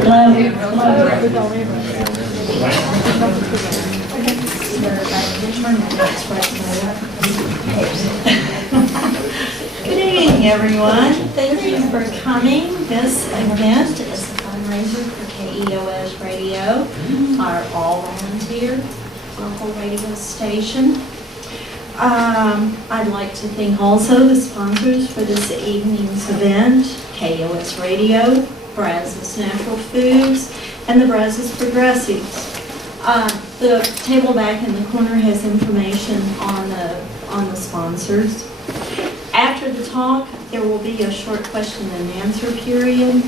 Good evening, everyone. Thank you for coming. This event is a fundraiser for KEOS Radio, our all-volunteer local radio station. I'd like to thank also the sponsors for this evening's event, KEOS Radio, Brazos Natural Foods, and the Brazos Progressives. The table back in the corner has information on the sponsors. After the talk, there will be a short question and answer period.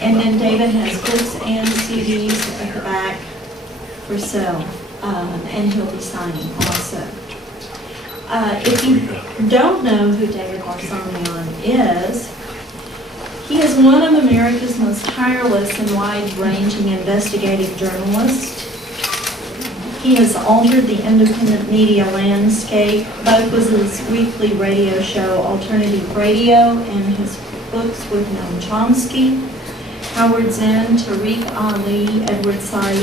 And then David has books and CDs at the back for sale, and he'll be signing also. If you don't know who David Barsamian is, he is one of America's most tireless and wide-ranging investigative journalists. He has altered the independent media landscape, both with his weekly radio show, Alternative Radio, and his books with Noam Chomsky, Howard Zinn, Tariq Ali, Edward Said,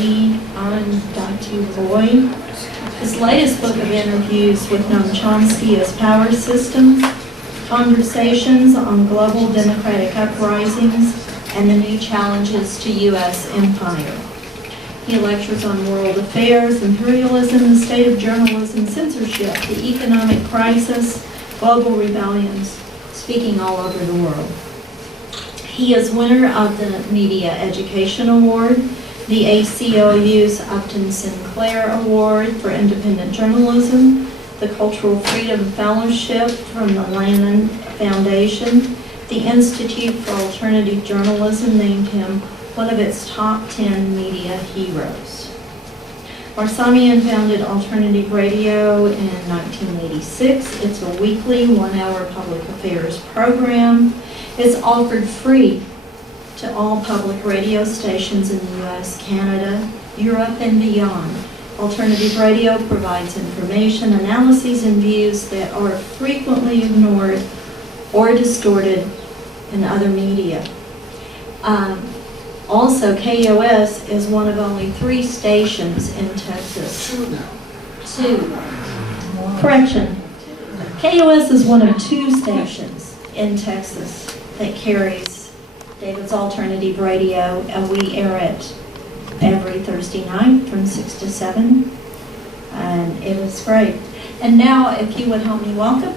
Anand Datu Roy. His latest book of interviews with Noam Chomsky is Power Systems, Conversations on Global Democratic Uprisings and the New Challenges to U.S. Empire. He lectures on world affairs, imperialism, the state of journalism, censorship, the economic crisis, global rebellions, speaking all over the world. He is winner of the Media Education Award, the ACLU's Upton Sinclair Award for Independent Journalism, the Cultural Freedom Fellowship from the Lannan Foundation. The Institute for Alternative Journalism named him one of its top 10 media heroes. Barsamian founded Alternative Radio in 1986. It's a weekly one-hour public affairs program. It's offered free to all public radio stations in the U.S., Canada, Europe, and beyond. Alternative Radio provides information, analyses, and views that are frequently ignored or distorted in other media. Also, KEOS is one of only 3 stations in Texas. Two. Correction. KEOS is one of 2 stations in Texas that carries David's Alternative Radio, and we air it every Thursday night from 6 to 7, and it is great. And now, if you would help me welcome.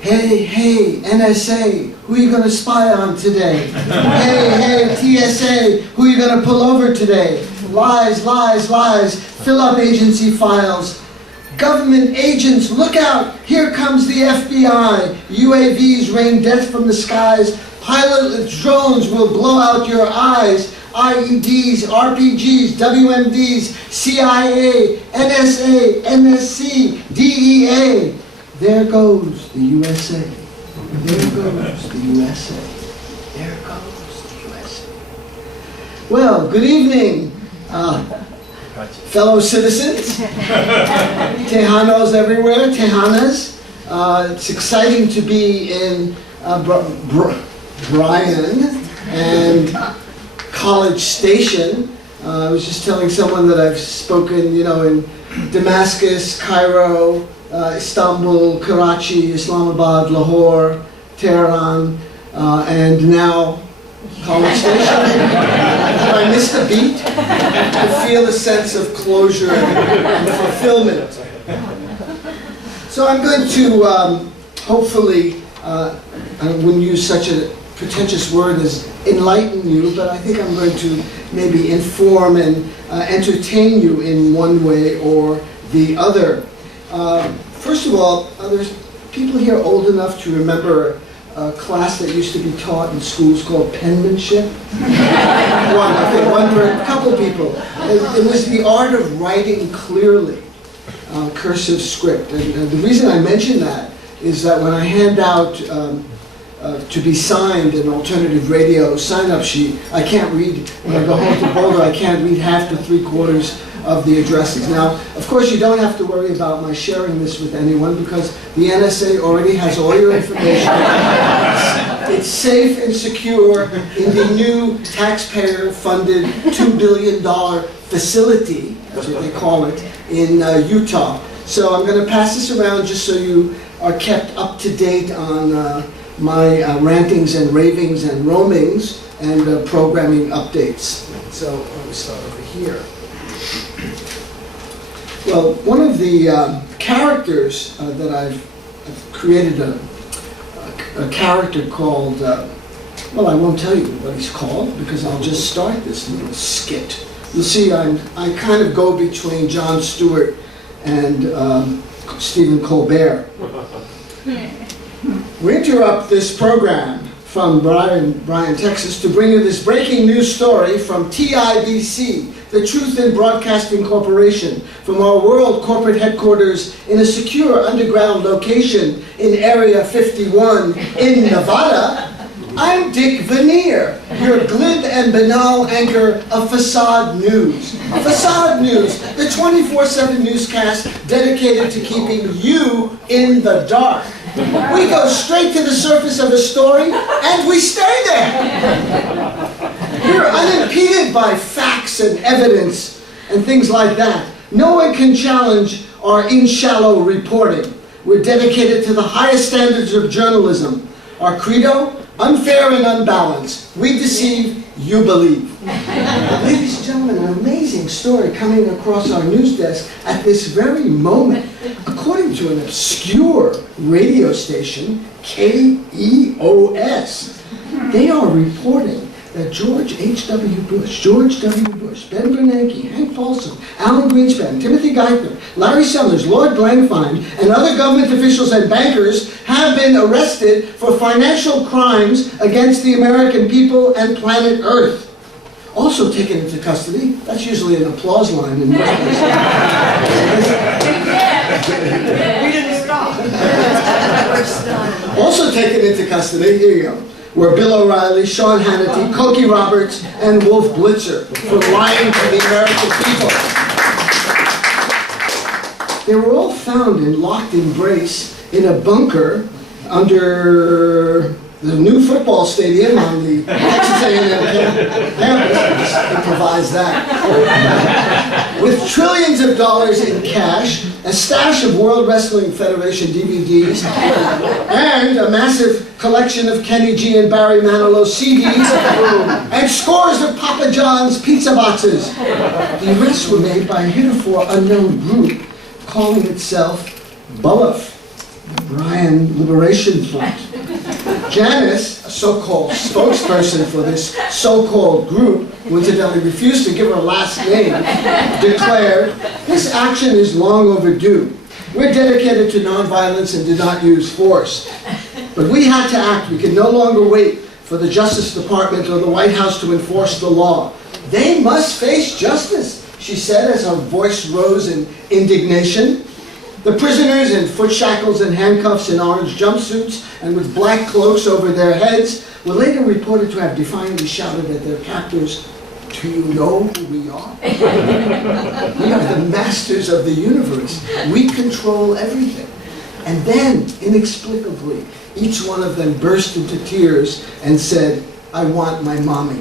Hey, NSA, who are you going to spy on today? Hey, TSA, who are you going to pull over today? Lies, fill up agency files. Government agents, look out, here comes the FBI. UAVs rain death from the skies. Pilotless drones will blow out your eyes. IEDs, RPGs, WMDs, CIA, NSA, NSC, DEA. There goes the USA. There goes the USA. There goes the USA. Well, good evening, fellow citizens, Tejanos everywhere, Tejanas. It's exciting to be in Bryan and College Station. I was just telling someone that I've spoken, in Damascus, Cairo, Istanbul, Karachi, Islamabad, Lahore, Tehran, and now College Station. Have I missed a beat? I feel a sense of closure and fulfillment. So I'm going to hopefully, I wouldn't use such a pretentious word as enlighten you, but I think I'm going to maybe inform and entertain you in one way or the other. First of all, there's people here old enough to remember a class that used to be taught in schools called penmanship. A couple people. It was the art of writing clearly, cursive script. And the reason I mention that is that when I hand out to be signed an alternative radio sign-up sheet. I can't read, when I go home to Boulder, I can't read half to three-quarters of the addresses. Now, of course, you don't have to worry about my sharing this with anyone because the NSA already has all your information. It's safe and secure in the new taxpayer-funded $2 billion facility, that's what they call it, in Utah. So I'm going to pass this around just so you are kept up to date on my rantings and ravings and roamings and programming updates. So let me start over here. Well, one of the characters that I've created a character called, well, I won't tell you what he's called because I'll just start this little skit. You'll see I kind of go between Jon Stewart and Stephen Colbert. We interrupt this program from Bryan, Texas, to bring you this breaking news story from TIBC, the Truth in Broadcasting Corporation, from our world corporate headquarters in a secure underground location in Area 51 in Nevada. I'm Dick Veneer, your glib and banal anchor of Facade News. Facade News, the 24/7 newscast dedicated to keeping you in the dark. We go straight to the surface of a story, and we stay there. We're unimpeded by facts and evidence and things like that. No one can challenge our in-shallow reporting. We're dedicated to the highest standards of journalism. Our credo? Unfair and unbalanced. We deceive, you believe. Ladies and gentlemen, an amazing story coming across our news desk at this very moment. According to an obscure radio station, KEOS, they are reporting that George H.W. Bush, George W. Bush, Ben Bernanke, Hank Paulson, Alan Greenspan, Timothy Geithner, Larry Summers, Lord Blankfein, and other government officials and bankers have been arrested for financial crimes against the American people and planet Earth. Also taken into custody, that's usually an applause line in West. We didn't stop. Also taken into custody, here you go, were Bill O'Reilly, Sean Hannity, Cokie Roberts, and Wolf Blitzer for lying to the American people. They were all found in locked embrace in a bunker under the new football stadium on the Texas A&M campus. Just improvise that. With trillions of dollars in cash, a stash of World Wrestling Federation DVDs, and a massive collection of Kenny G and Barry Manilow CDs, and scores of Papa John's pizza boxes. The arrests were made by a heretofore unknown group calling itself BULF, the Bryan Liberation Front. Janice, a so-called spokesperson for this so-called group, who incidentally refused to give her last name, declared, "This action is long overdue. We're dedicated to nonviolence and did not use force. But we had to act. We could no longer wait for the Justice Department or the White House to enforce the law. They must face justice," she said as her voice rose in indignation. The prisoners in foot shackles and handcuffs in orange jumpsuits and with black cloaks over their heads were later reported to have defiantly shouted at their captors, "Do you know who we are? We are the masters of the universe. We control everything." And then, inexplicably, each one of them burst into tears and said, "I want my mommy."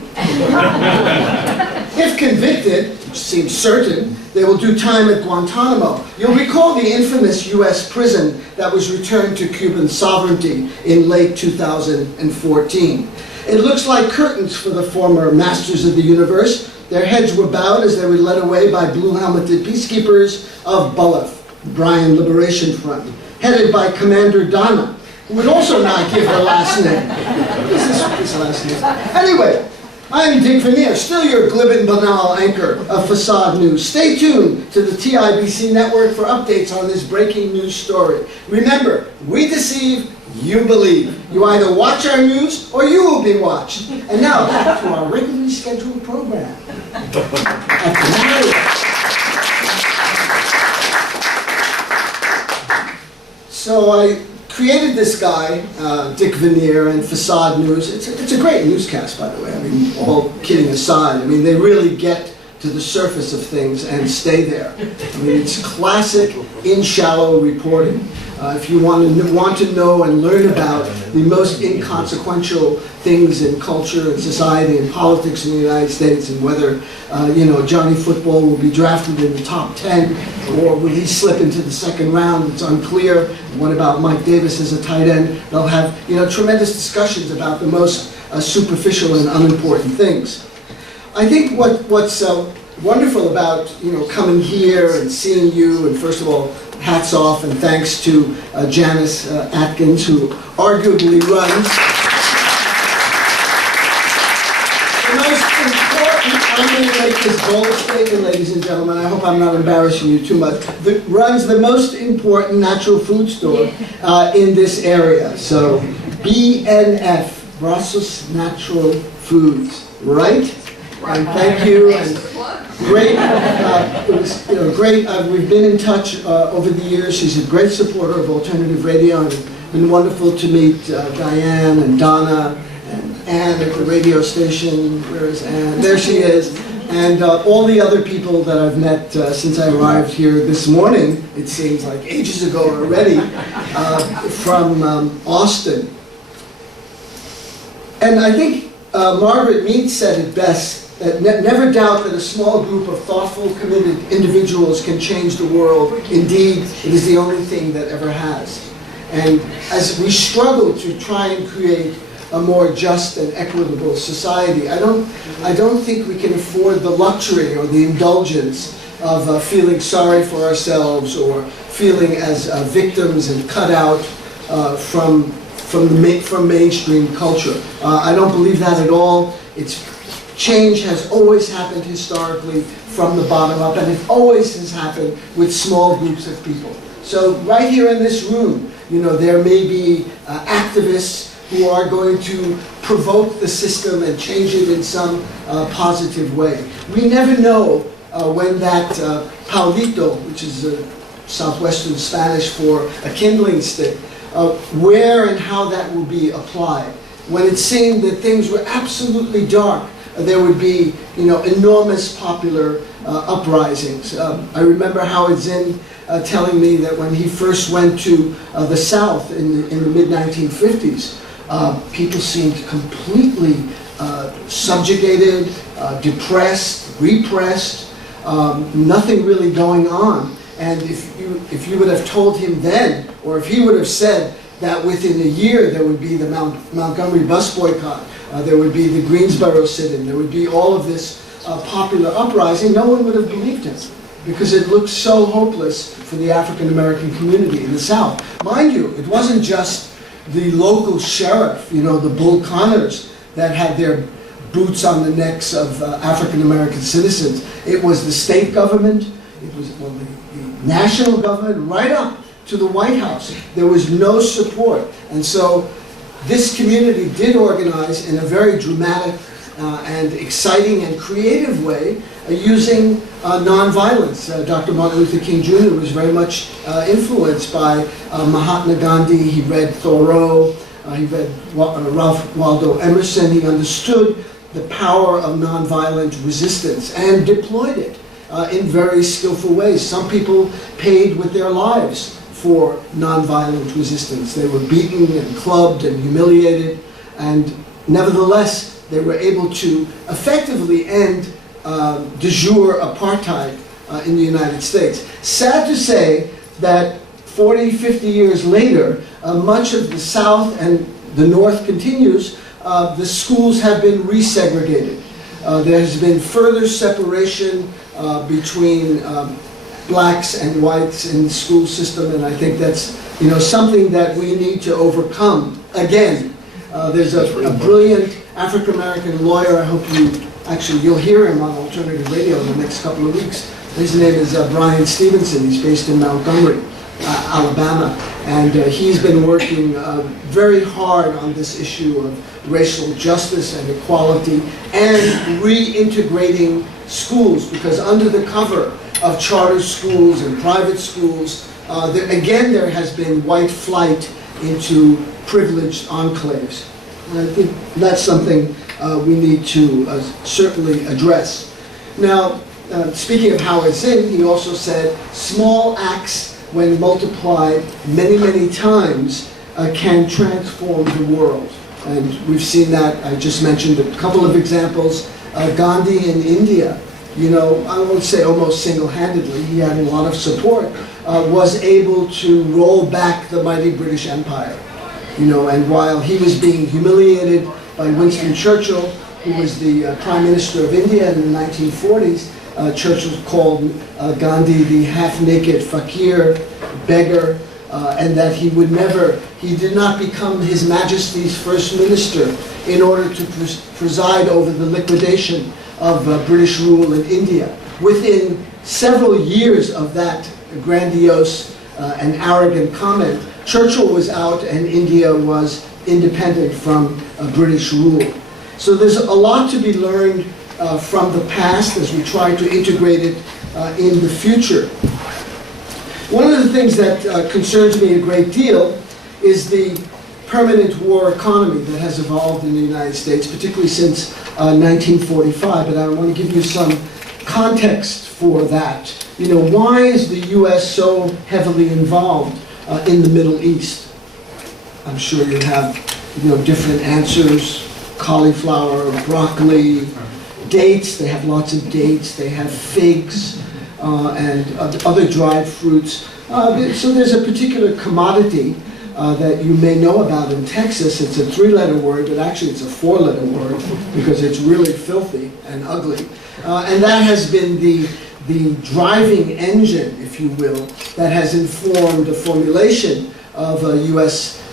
If convicted, which seems certain, they will do time at Guantanamo. You'll recall the infamous U.S. prison that was returned to Cuban sovereignty in late 2014. It looks like curtains for the former masters of the universe. Their heads were bowed as they were led away by blue-helmeted peacekeepers of BULF, Bryan Liberation Front, headed by Commander Donna, who would also not give her last name. What is this last name? Anyway, I'm Dick Veneer, still your glib and banal anchor of Facade News. Stay tuned to the TIBC network for updates on this breaking news story. Remember, we deceive, you believe. You either watch our news or you will be watched. And now back to our regularly scheduled program. So I created this guy, Dick Veneer, and Facade News. It's a great newscast, by the way. I mean, all kidding aside, I mean, they really get to the surface of things and stay there. I mean, it's classic in-shallow reporting. If you want to know and learn about the most inconsequential things in culture and society and politics in the United States, and whether Johnny Football will be drafted in the top 10 or will he slip into the second round, it's unclear. What about Mike Davis as a tight end? They'll have tremendous discussions about the most superficial and unimportant things. I think what's wonderful about coming here and seeing you, and first of all, hats off and thanks to Janice Atkins, who arguably runs the most important, I'm going to make this bold statement, ladies and gentlemen, I hope I'm not embarrassing you too much, runs the most important natural food store in this area. So BNF, Brussels Natural Foods, right? And thank you. And great. It was great. We've been in touch over the years. She's a great supporter of alternative radio, and it's been wonderful to meet Diane and Donna and Ann at the radio station. Where is Ann? There she is. And all the other people that I've met since I arrived here this morning. It seems like ages ago already, from Austin. And I think Margaret Mead said it best. Never doubt that a small group of thoughtful, committed individuals can change the world. Indeed, it is the only thing that ever has. And as we struggle to try and create a more just and equitable society, I don't think we can afford the luxury or the indulgence of feeling sorry for ourselves or feeling as victims and cut out from mainstream culture. I don't believe that at all. Change has always happened historically from the bottom up, and it always has happened with small groups of people. So right here in this room, there may be activists who are going to provoke the system and change it in some positive way. We never know when that palito, which is Southwestern Spanish for a kindling stick, where and how that will be applied. When it seemed that things were absolutely dark, there would be, enormous popular uprisings. I remember Howard Zinn telling me that when he first went to the South in the mid-1950s, people seemed completely subjugated, depressed, repressed, nothing really going on. And if you would have told him then, or if he would have said that within a year there would be the Montgomery bus boycott, there would be the Greensboro sit-in, there would be all of this popular uprising, no one would have believed him, because it looked so hopeless for the African American community in the South. Mind you, it wasn't just the local sheriff, the Bull Connors, that had their boots on the necks of African American citizens. It was the state government, it was the national government, right up to the White House. There was no support. And so this community did organize in a very dramatic and exciting and creative way using nonviolence. Dr. Martin Luther King Jr. was very much influenced by Mahatma Gandhi. He read Thoreau, he read Ralph Waldo Emerson. He understood the power of nonviolent resistance and deployed it in very skillful ways. Some people paid with their lives for nonviolent resistance. They were beaten and clubbed and humiliated, and nevertheless, they were able to effectively end de jure apartheid in the United States. Sad to say that 40, 50 years later, much of the South and the North continues, the schools have been resegregated. There has been further separation between blacks and whites in the school system, and I think that's something that we need to overcome again. There's a brilliant African-American lawyer. I hope you'll hear him on alternative radio in the next couple of weeks. His name is Brian Stevenson. He's based in Montgomery, Alabama, and he's been working very hard on this issue of racial justice and equality and reintegrating schools, because under the cover of charter schools and private schools, there has been white flight into privileged enclaves. And I think that's something we need to certainly address. Now, speaking of Howard Zinn, he also said, small acts, when multiplied many, many times, can transform the world. And we've seen that. I just mentioned a couple of examples. Gandhi in India, you know, I won't say almost single-handedly, he had a lot of support, was able to roll back the mighty British Empire. You know, and while he was being humiliated by Winston Churchill, who was the Prime Minister of India in the 1940s, Churchill called Gandhi the half-naked fakir, beggar, and that he did not become His Majesty's First Minister in order to preside over the liquidation of British rule in India. Within several years of that grandiose and arrogant comment, Churchill was out and India was independent from British rule. So there's a lot to be learned from the past as we try to integrate it in the future. One of the things that concerns me a great deal is the permanent war economy that has evolved in the United States, particularly since 1945, and I want to give you some context for that. You know, why is the U.S. so heavily involved in the Middle East? I'm sure you have, you know, different answers. Cauliflower, broccoli, dates, they have lots of dates, they have figs, and other dried fruits. So there's a particular commodity that you may know about in Texas. It's a 3-letter word, but actually it's a 4-letter word because it's really filthy and ugly. And that has been the driving engine, if you will, that has informed the formulation of U.S.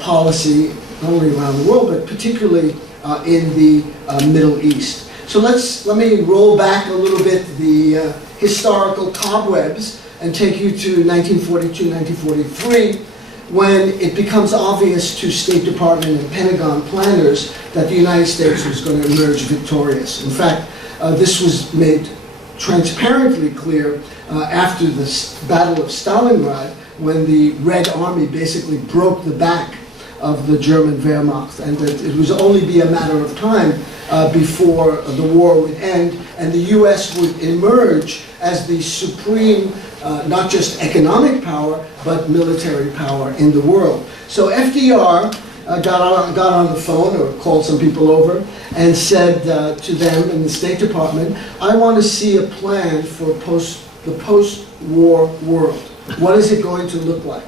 policy, not only around the world, but particularly in the Middle East. So let me roll back a little bit the historical cobwebs and take you to 1942, 1943, when it becomes obvious to State Department and Pentagon planners that the United States was going to emerge victorious. In fact, this was made transparently clear after the Battle of Stalingrad, when the Red Army basically broke the back of the German Wehrmacht, and that it was only be a matter of time before the war would end, and the U.S. would emerge as the supreme, not just economic power, but military power in the world. So FDR got on the phone, or called some people over, and said to them in the State Department, I want to see a plan for the post-war world. What is it going to look like?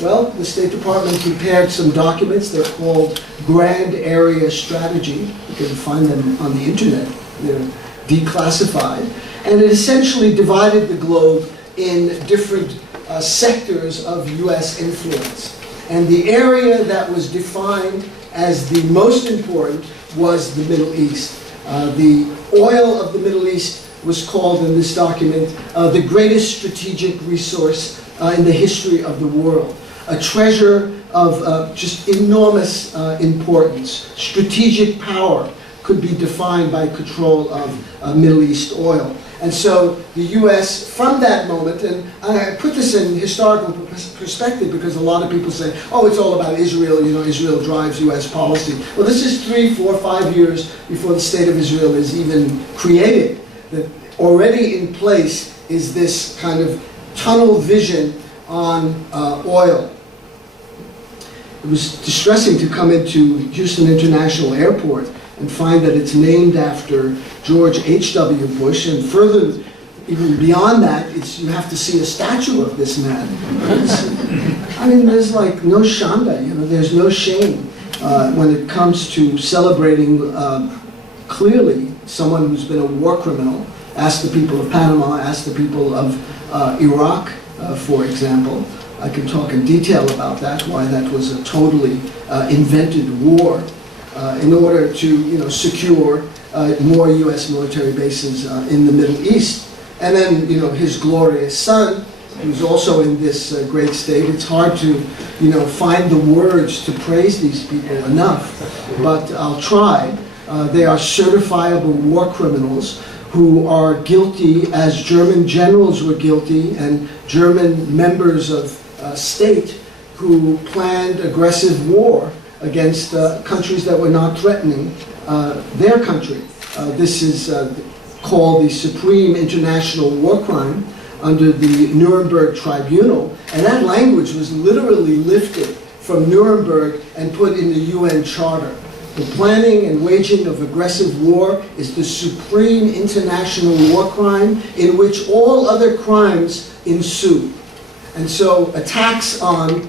Well, the State Department prepared some documents. They're called Grand Area Strategy. You can find them on the internet. They're declassified. And it essentially divided the globe in different sectors of U.S. influence. And the area that was defined as the most important was the Middle East. The oil of the Middle East was called in this document the greatest strategic resource in the history of the world. A treasure of just enormous importance. Strategic power could be defined by control of Middle East oil. And so the U.S., from that moment, and I put this in historical perspective because a lot of people say, oh, it's all about Israel, you know, Israel drives U.S. policy. Well, this is 3, 4, 5 years before the State of Israel is even created. That already in place is this kind of tunnel vision on oil. It was distressing to come into Houston International Airport and find that it's named after George H.W. Bush, and further, even beyond that, you have to see a statue of this man. I mean, there's like no shanda, you know, there's no shame when it comes to celebrating clearly someone who's been a war criminal. Ask the people of Panama, ask the people of Iraq, for example. I can talk in detail about that, why that was a totally invented war in order to, you know, secure more U.S. military bases in the Middle East. And then, you know, his glorious son, who's also in this great state. It's hard to, you know, find the words to praise these people enough, but I'll try. They are certifiable war criminals who are guilty, as German generals were guilty, and German members of state who planned aggressive war against countries that were not threatening their country. This is called the Supreme International War Crime under the Nuremberg Tribunal, and that language was literally lifted from Nuremberg and put in the UN Charter. The planning and waging of aggressive war is the supreme international war crime in which all other crimes ensue. And so attacks on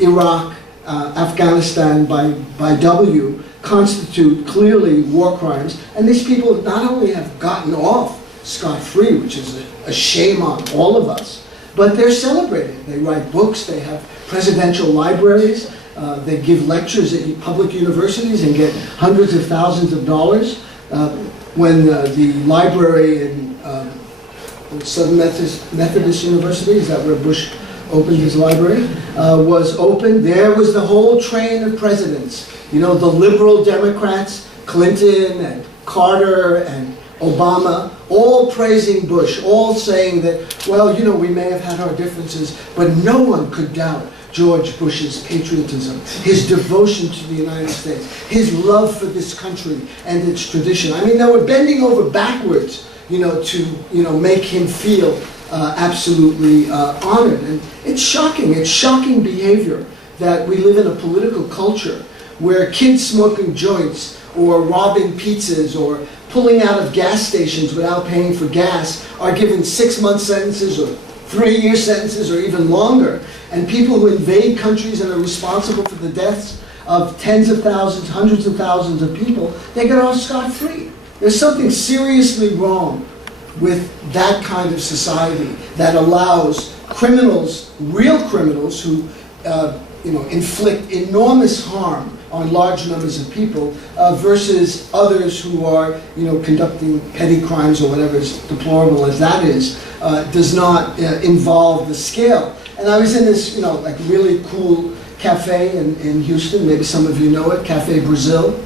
Iraq, Afghanistan by W constitute clearly war crimes, and these people not only have gotten off scot-free, which is a shame on all of us, but they're celebrated. They write books, they have presidential libraries, they give lectures at public universities and get hundreds of thousands of dollars. When the library in Southern Methodist University, is that where Bush opened his library, was opened, there was the whole train of presidents. You know, the liberal Democrats, Clinton and Carter and Obama, all praising Bush, all saying that, well, you know, we may have had our differences, but no one could doubt George Bush's patriotism, his devotion to the United States, his love for this country and its tradition. I mean, they were bending over backwards, you know, to make him feel absolutely honored. And it's shocking behavior that we live in a political culture where kids smoking joints or robbing pizzas or pulling out of gas stations without paying for gas are given 6-month sentences or 3-year sentences or even longer. And people who invade countries and are responsible for the deaths of tens of thousands, hundreds of thousands of people, they get off scot-free. There's something seriously wrong with that kind of society that allows criminals, real criminals, who inflict enormous harm on large numbers of people, versus others who are, conducting petty crimes or whatever, as deplorable as that is, does not involve the scale. And I was in this, like really cool cafe in Houston. Maybe some of you know it, Cafe Brazil.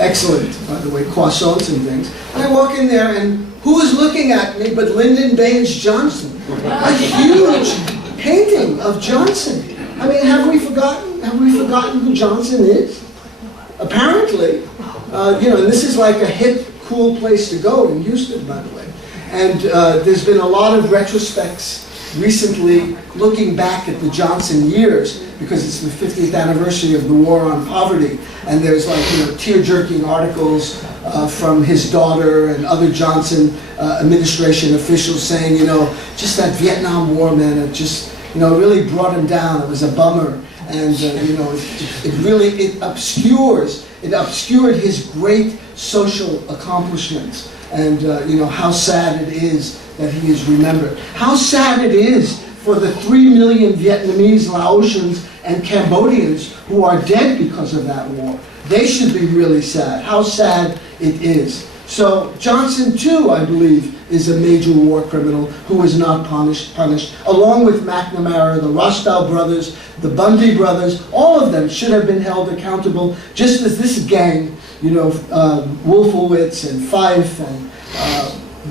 Excellent, by the way, croissants and things. And I walk in there, and who is looking at me but Lyndon Baines Johnson? A huge painting of Johnson. I mean, have we forgotten who Johnson is? Apparently, and this is like a hip, cool place to go in Houston, by the way. And there's been a lot of retrospects recently looking back at the Johnson years, because it's the 50th anniversary of the War on Poverty, and there's like, tear-jerking articles from his daughter and other Johnson administration officials saying, just that Vietnam War, man, it just, really brought him down. It was a bummer, and it obscured his great social accomplishments, and how sad it is that he is remembered. How sad it is for the 3 million Vietnamese, Laotians, and Cambodians who are dead because of that war. They should be really sad. How sad it is. So Johnson, too, I believe, is a major war criminal who is not punished, along with McNamara, the Rostow brothers, the Bundy brothers. All of them should have been held accountable, just as this gang, Wolfowitz and Fife and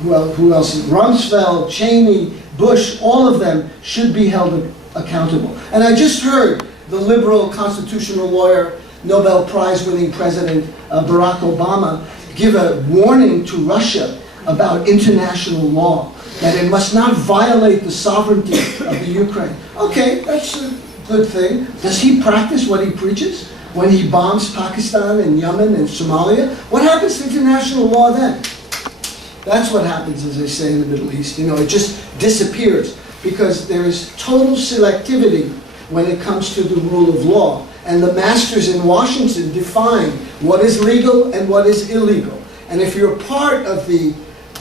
who else? Rumsfeld, Cheney, Bush, all of them should be held accountable. And I just heard the liberal constitutional lawyer, Nobel Prize-winning President Barack Obama give a warning to Russia about international law, that it must not violate the sovereignty of the Ukraine. Okay, that's a good thing. Does he practice what he preaches when he bombs Pakistan and Yemen and Somalia? What happens to international law then? That's what happens, as they say in the Middle East. It just disappears, because there is total selectivity when it comes to the rule of law. And the masters in Washington define what is legal and what is illegal. And if you're part of the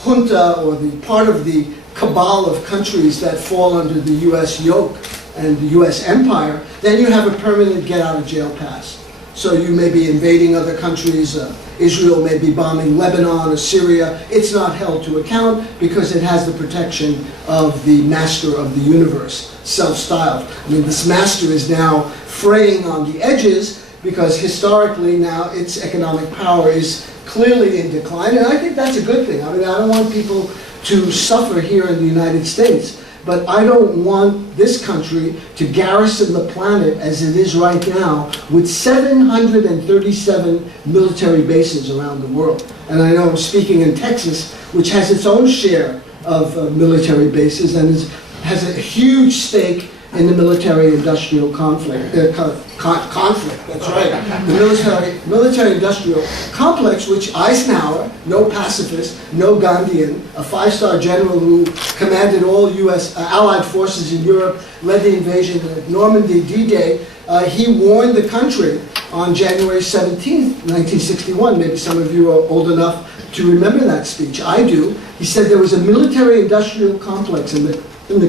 junta or the part of the cabal of countries that fall under the U.S. yoke and the U.S. empire, then you have a permanent get-out-of-jail pass. So you may be invading other countries. Israel may be bombing Lebanon or Syria. It's not held to account because it has the protection of the master of the universe, self-styled. I mean, this master is now fraying on the edges because historically now its economic power is clearly in decline, and I think that's a good thing. I mean, I don't want people to suffer here in the United States but I don't want this country to garrison the planet as it is right now with 737 military bases around the world. And I know I'm speaking in Texas, which has its own share of military bases and has a huge stake in the military-industrial conflict. That's right. The military-industrial complex, which Eisenhower, no pacifist, no Gandhian, a five-star general who commanded all U.S. Allied forces in Europe, led the invasion of Normandy, D-Day, he warned the country on January 17th, 1961. Maybe some of you are old enough to remember that speech. I do. He said there was a military-industrial complex in the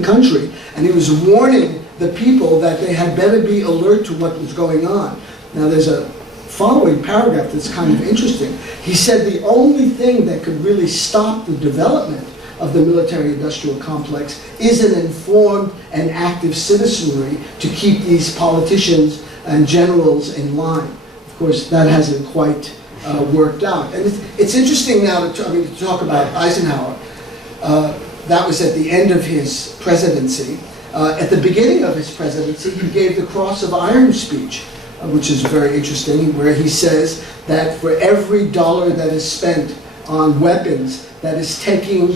country, and he was warning the people that they had better be alert to what was going on. Now there's a following paragraph that's kind of interesting. He said the only thing that could really stop the development of the military-industrial complex is an informed and active citizenry to keep these politicians and generals in line. Of course, that hasn't quite worked out. And it's interesting now to talk about Eisenhower. That was at the end of his presidency. At the beginning of his presidency, he gave the Cross of Iron speech, which is very interesting, where he says that for every dollar that is spent on weapons, that is taking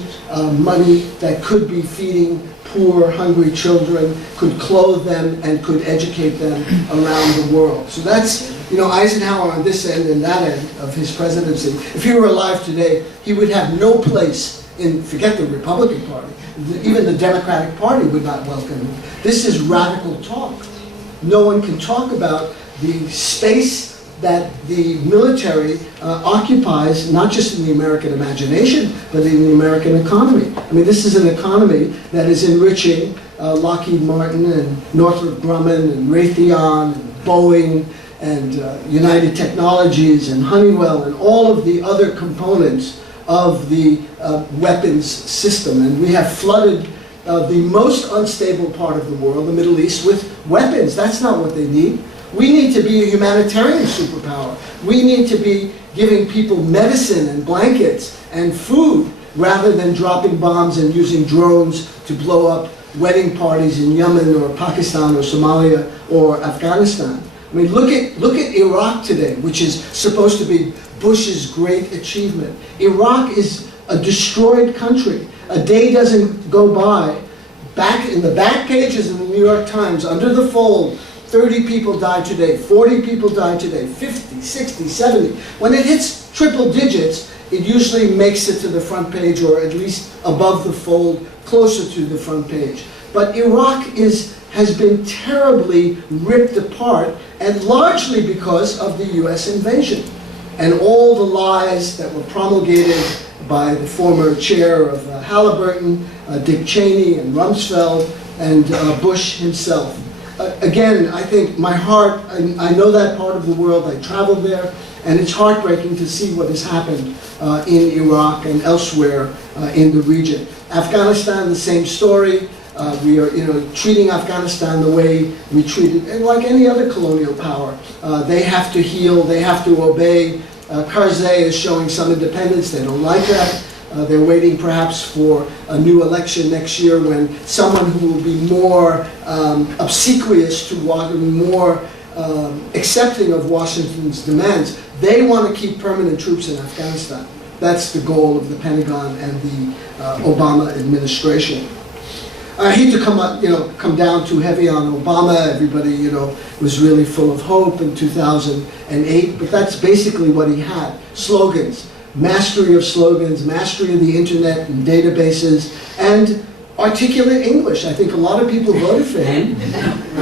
money that could be feeding poor, hungry children, could clothe them, and could educate them around the world. So that's, Eisenhower on this end and that end of his presidency. If he were alive today, he would have no place forget the Republican Party, even the Democratic Party would not welcome him. This is radical talk. No one can talk about the space that the military occupies, not just in the American imagination, but in the American economy. I mean, this is an economy that is enriching Lockheed Martin and Northrop Grumman and Raytheon and Boeing and United Technologies and Honeywell and all of the other components of the weapons system. And we have flooded the most unstable part of the world, the Middle East, with weapons. That's not what they need. We need to be a humanitarian superpower. We need to be giving people medicine and blankets and food rather than dropping bombs and using drones to blow up wedding parties in Yemen or Pakistan or Somalia or Afghanistan. I mean, look at Iraq today, which is supposed to be Bush's great achievement. Iraq is a destroyed country. A day doesn't go by. Back in the back pages of the New York Times, under the fold, 30 people died today, 40 people died today, 50, 60, 70. When it hits triple digits, it usually makes it to the front page, or at least above the fold, closer to the front page. But Iraq has been terribly ripped apart, and largely because of the US invasion and all the lies that were promulgated by the former chair of Halliburton, Dick Cheney and Rumsfeld, and Bush himself. Again, I think my heart, I know that part of the world, I traveled there, and it's heartbreaking to see what has happened in Iraq and elsewhere in the region. Afghanistan, the same story. We are, treating Afghanistan the way we treated, and like any other colonial power. They have to heal, they have to obey. Karzai is showing some independence, they don't like that. They're waiting perhaps for a new election next year when someone who will be more obsequious to Washington, more accepting of Washington's demands. They want to keep permanent troops in Afghanistan. That's the goal of the Pentagon and the Obama administration. I hate to come down too heavy on Obama. Everybody, was really full of hope in 2008, but that's basically what he had. Slogans, mastery of slogans, mastery of the internet and databases, and articulate English. I think a lot of people voted for him.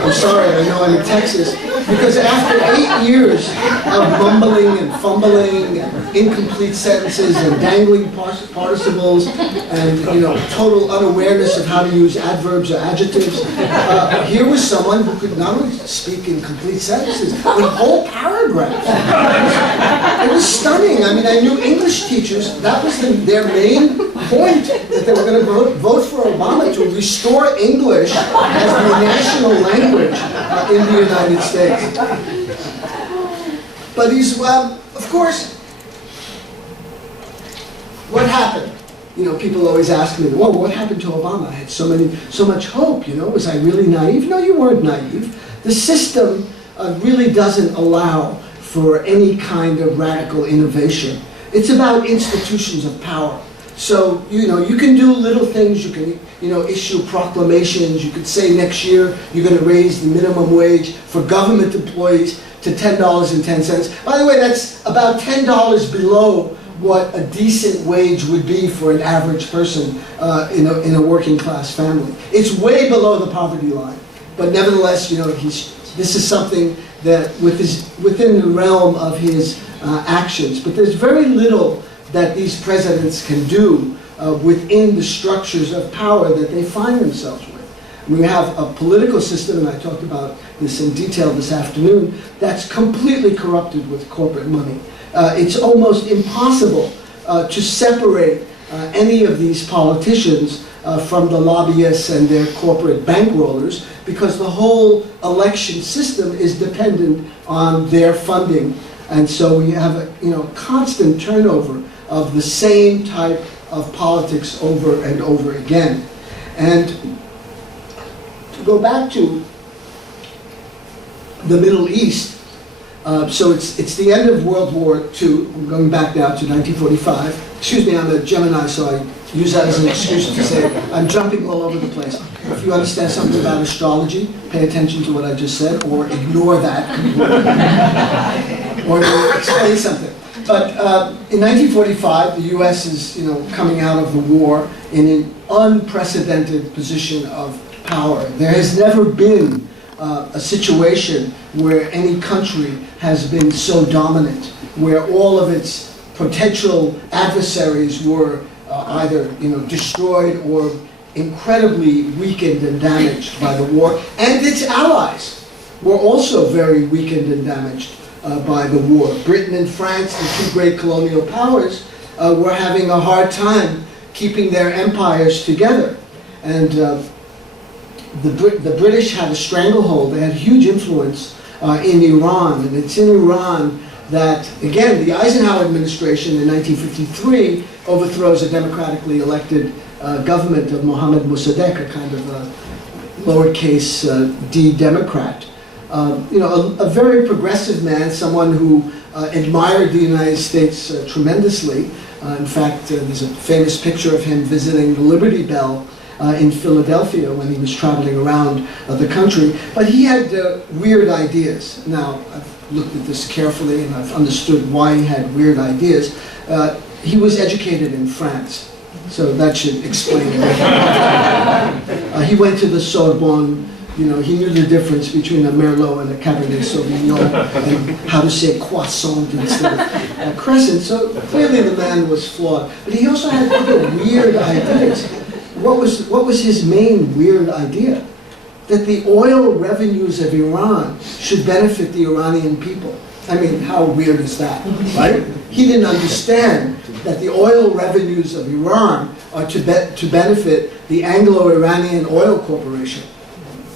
I'm sorry, I know I'm in Texas, because after 8 years of mumbling and fumbling and incomplete sentences and dangling participles and total unawareness of how to use adverbs or adjectives, here was someone who could not only speak in complete sentences, but whole paragraphs. It was stunning. I mean, I knew English teachers, that was their main point, that they were going to vote for Obama to restore English as the national language in the United States. But of course, what happened? people always ask me, "Whoa, what happened to Obama? I had so much hope. Was I really naive?" No, you weren't naive. The system really doesn't allow for any kind of radical innovation. It's about institutions of power. So, you can do little things. You can, issue proclamations. You could say next year you're going to raise the minimum wage for government employees to $10.10. By the way, that's about $10 below what a decent wage would be for an average person in a working class family. It's way below the poverty line. But nevertheless, this is something that within the realm of his actions. But there's very little that these presidents can do within the structures of power that they find themselves with. We have a political system, and I talked about this in detail this afternoon, that's completely corrupted with corporate money. It's almost impossible to separate any of these politicians from the lobbyists and their corporate bankrollers, because the whole election system is dependent on their funding. And so we have a constant turnover of the same type of politics over and over again. And to go back to the Middle East, so it's the end of World War II. I'm going back now to 1945. Excuse me, I'm a Gemini, so I use that as an excuse to say I'm jumping all over the place. If you understand something about astrology, pay attention to what I just said, or ignore that, or explain something. But in 1945, the U.S. is coming out of the war in an unprecedented position of power. There has never been a situation where any country has been so dominant, where all of its potential adversaries were either destroyed or incredibly weakened and damaged by the war, and its allies were also very weakened and damaged by the war. Britain and France, the two great colonial powers, were having a hard time keeping their empires together. And the British had a stranglehold. They had huge influence in Iran. And it's in Iran that, again, the Eisenhower administration in 1953 overthrows a democratically elected government of Mohammad Mossadegh, a kind of a lowercase d Democrat. A very progressive man, someone who admired the United States tremendously. In fact, there's a famous picture of him visiting the Liberty Bell in Philadelphia when he was traveling around the country. But he had weird ideas. Now, I've looked at this carefully and I've understood why he had weird ideas. He was educated in France, so that should explain it. He went to the Sorbonne. He knew the difference between a Merlot and a Cabernet Sauvignon, and how to say croissant instead of crescent. So clearly the man was flawed. But he also had other weird ideas. What was his main weird idea? That the oil revenues of Iran should benefit the Iranian people. I mean, how weird is that, right? He didn't understand that the oil revenues of Iran are to benefit the Anglo-Iranian Oil Corporation,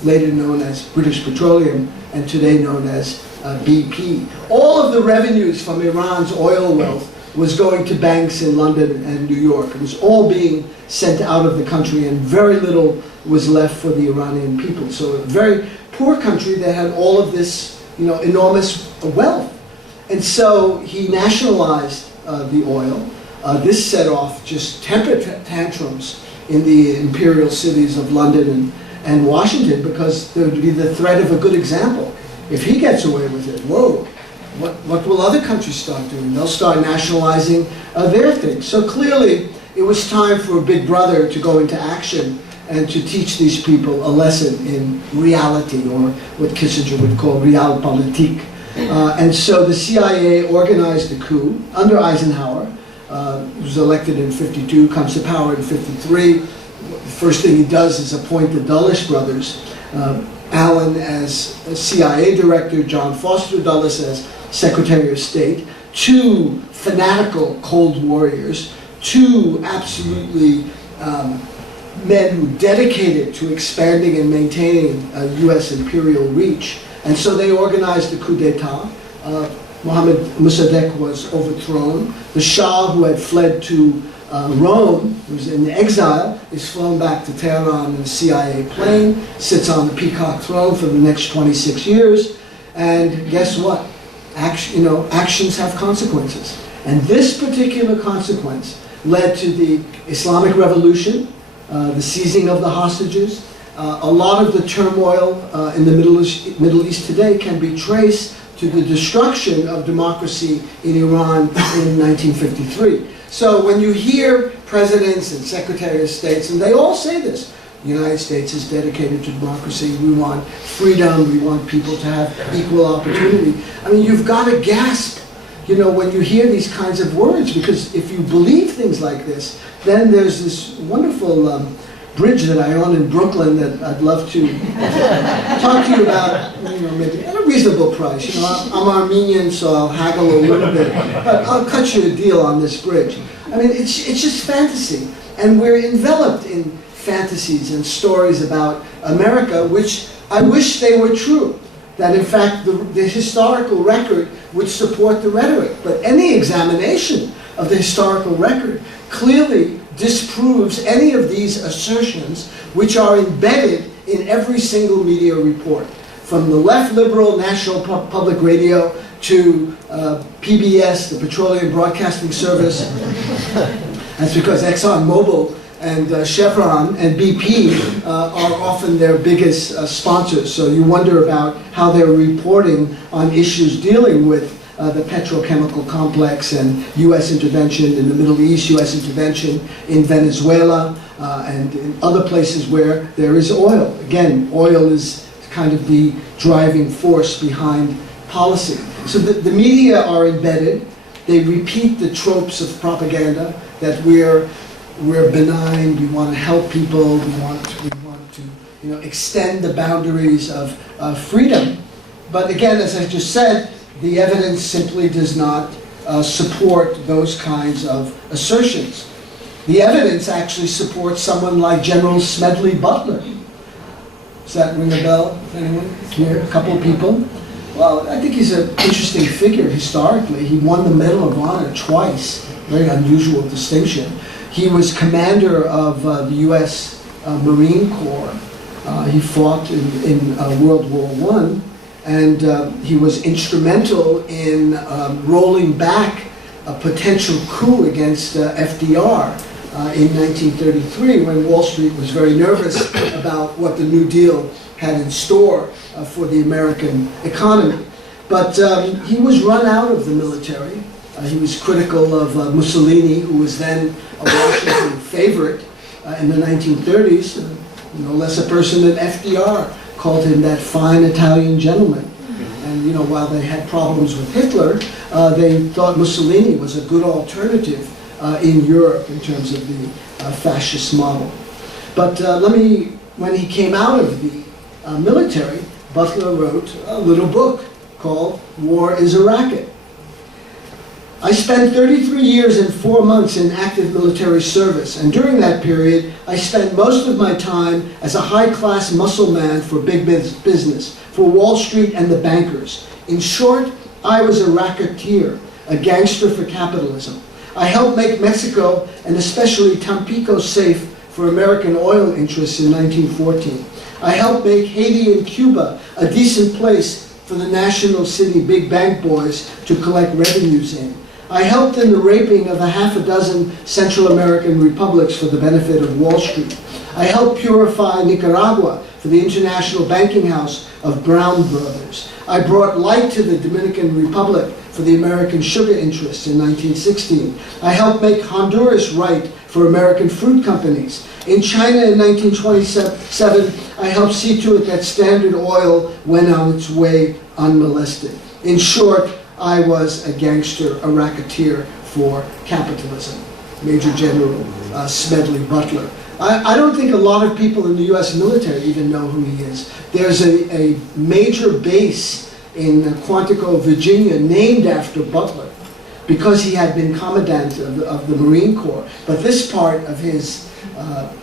later known as British Petroleum, and today known as BP. All of the revenues from Iran's oil wealth was going to banks in London and New York. It was all being sent out of the country, and very little was left for the Iranian people. So a very poor country that had all of this, enormous wealth. And so he nationalized the oil. This set off just temper tantrums in the imperial cities of London and Washington, because there would be the threat of a good example. If he gets away with it, whoa, what will other countries start doing? They'll start nationalizing their things. So clearly, it was time for a big brother to go into action and to teach these people a lesson in reality, or what Kissinger would call realpolitik. And so the CIA organized a coup under Eisenhower, who was elected in '52, comes to power in '53. The first thing he does is appoint the Dulles brothers, Allen as CIA director, John Foster Dulles as Secretary of State, two fanatical Cold Warriors, two absolutely men who dedicated to expanding and maintaining U.S. imperial reach. And so they organized a coup d'etat. Mohammad Mossadegh was overthrown. The Shah, who had fled to Rome, who's in exile, is flown back to Tehran in a CIA plane, sits on the peacock throne for the next 26 years, and guess what? Actions have consequences. And this particular consequence led to the Islamic Revolution, the seizing of the hostages. A lot of the turmoil in the Middle East today can be traced to the destruction of democracy in Iran in 1953. So when you hear presidents and secretaries of states, and they all say this, the United States is dedicated to democracy, we want freedom, we want people to have equal opportunity. I mean, you've got to gasp, when you hear these kinds of words, because if you believe things like this, then there's this wonderful bridge that I own in Brooklyn that I'd love to talk to you about, maybe at a reasonable price. I'm Armenian, so I'll haggle a little bit, but I'll cut you a deal on this bridge. I mean, it's just fantasy, and we're enveloped in fantasies and stories about America, which I wish they were true, that in fact the historical record would support the rhetoric. But any examination of the historical record clearly disproves any of these assertions, which are embedded in every single media report, from the left liberal National Public Radio to PBS, the Petroleum Broadcasting Service. That's because ExxonMobil and Chevron and BP are often their biggest sponsors. So you wonder about how they're reporting on issues dealing with the petrochemical complex and U.S. intervention in the Middle East, U.S. intervention in Venezuela, and in other places where there is oil. Again, oil is kind of the driving force behind policy. So the media are embedded. They repeat the tropes of propaganda that we're benign, we want to help people, we want to extend the boundaries of freedom. But again, as I just said, the evidence simply does not support those kinds of assertions. The evidence actually supports someone like General Smedley Butler. Does that ring a bell? Anyone here? A couple of people? Well, I think he's an interesting figure historically. He won the Medal of Honor twice, very unusual distinction. He was commander of the U.S. Marine Corps. He fought in World War I. And he was instrumental in rolling back a potential coup against FDR in 1933, when Wall Street was very nervous about what the New Deal had in store for the American economy. But he was run out of the military. He was critical of Mussolini, who was then a Washington favorite in the 1930s. No less a person than FDR called him that fine Italian gentleman. And while they had problems with Hitler, they thought Mussolini was a good alternative in Europe in terms of the fascist model. But when he came out of the military, Butler wrote a little book called War is a Racket. I spent 33 years and 4 months in active military service, and during that period, I spent most of my time as a high-class muscle man for big business, for Wall Street and the bankers. In short, I was a racketeer, a gangster for capitalism. I helped make Mexico, and especially Tampico, safe for American oil interests in 1914. I helped make Haiti and Cuba a decent place for the national city big bank boys to collect revenues in. I helped in the raping of a half a dozen Central American republics for the benefit of Wall Street. I helped purify Nicaragua for the international banking house of Brown Brothers. I brought light to the Dominican Republic for the American sugar interests in 1916. I helped make Honduras right for American fruit companies. In China in 1927, I helped see to it that Standard Oil went on its way unmolested. In short, I was a gangster, a racketeer for capitalism. Major General Smedley Butler. I don't think a lot of people in the U.S. military even know who he is. There's a major base in Quantico, Virginia, named after Butler, because he had been commandant of the Marine Corps. But this part of his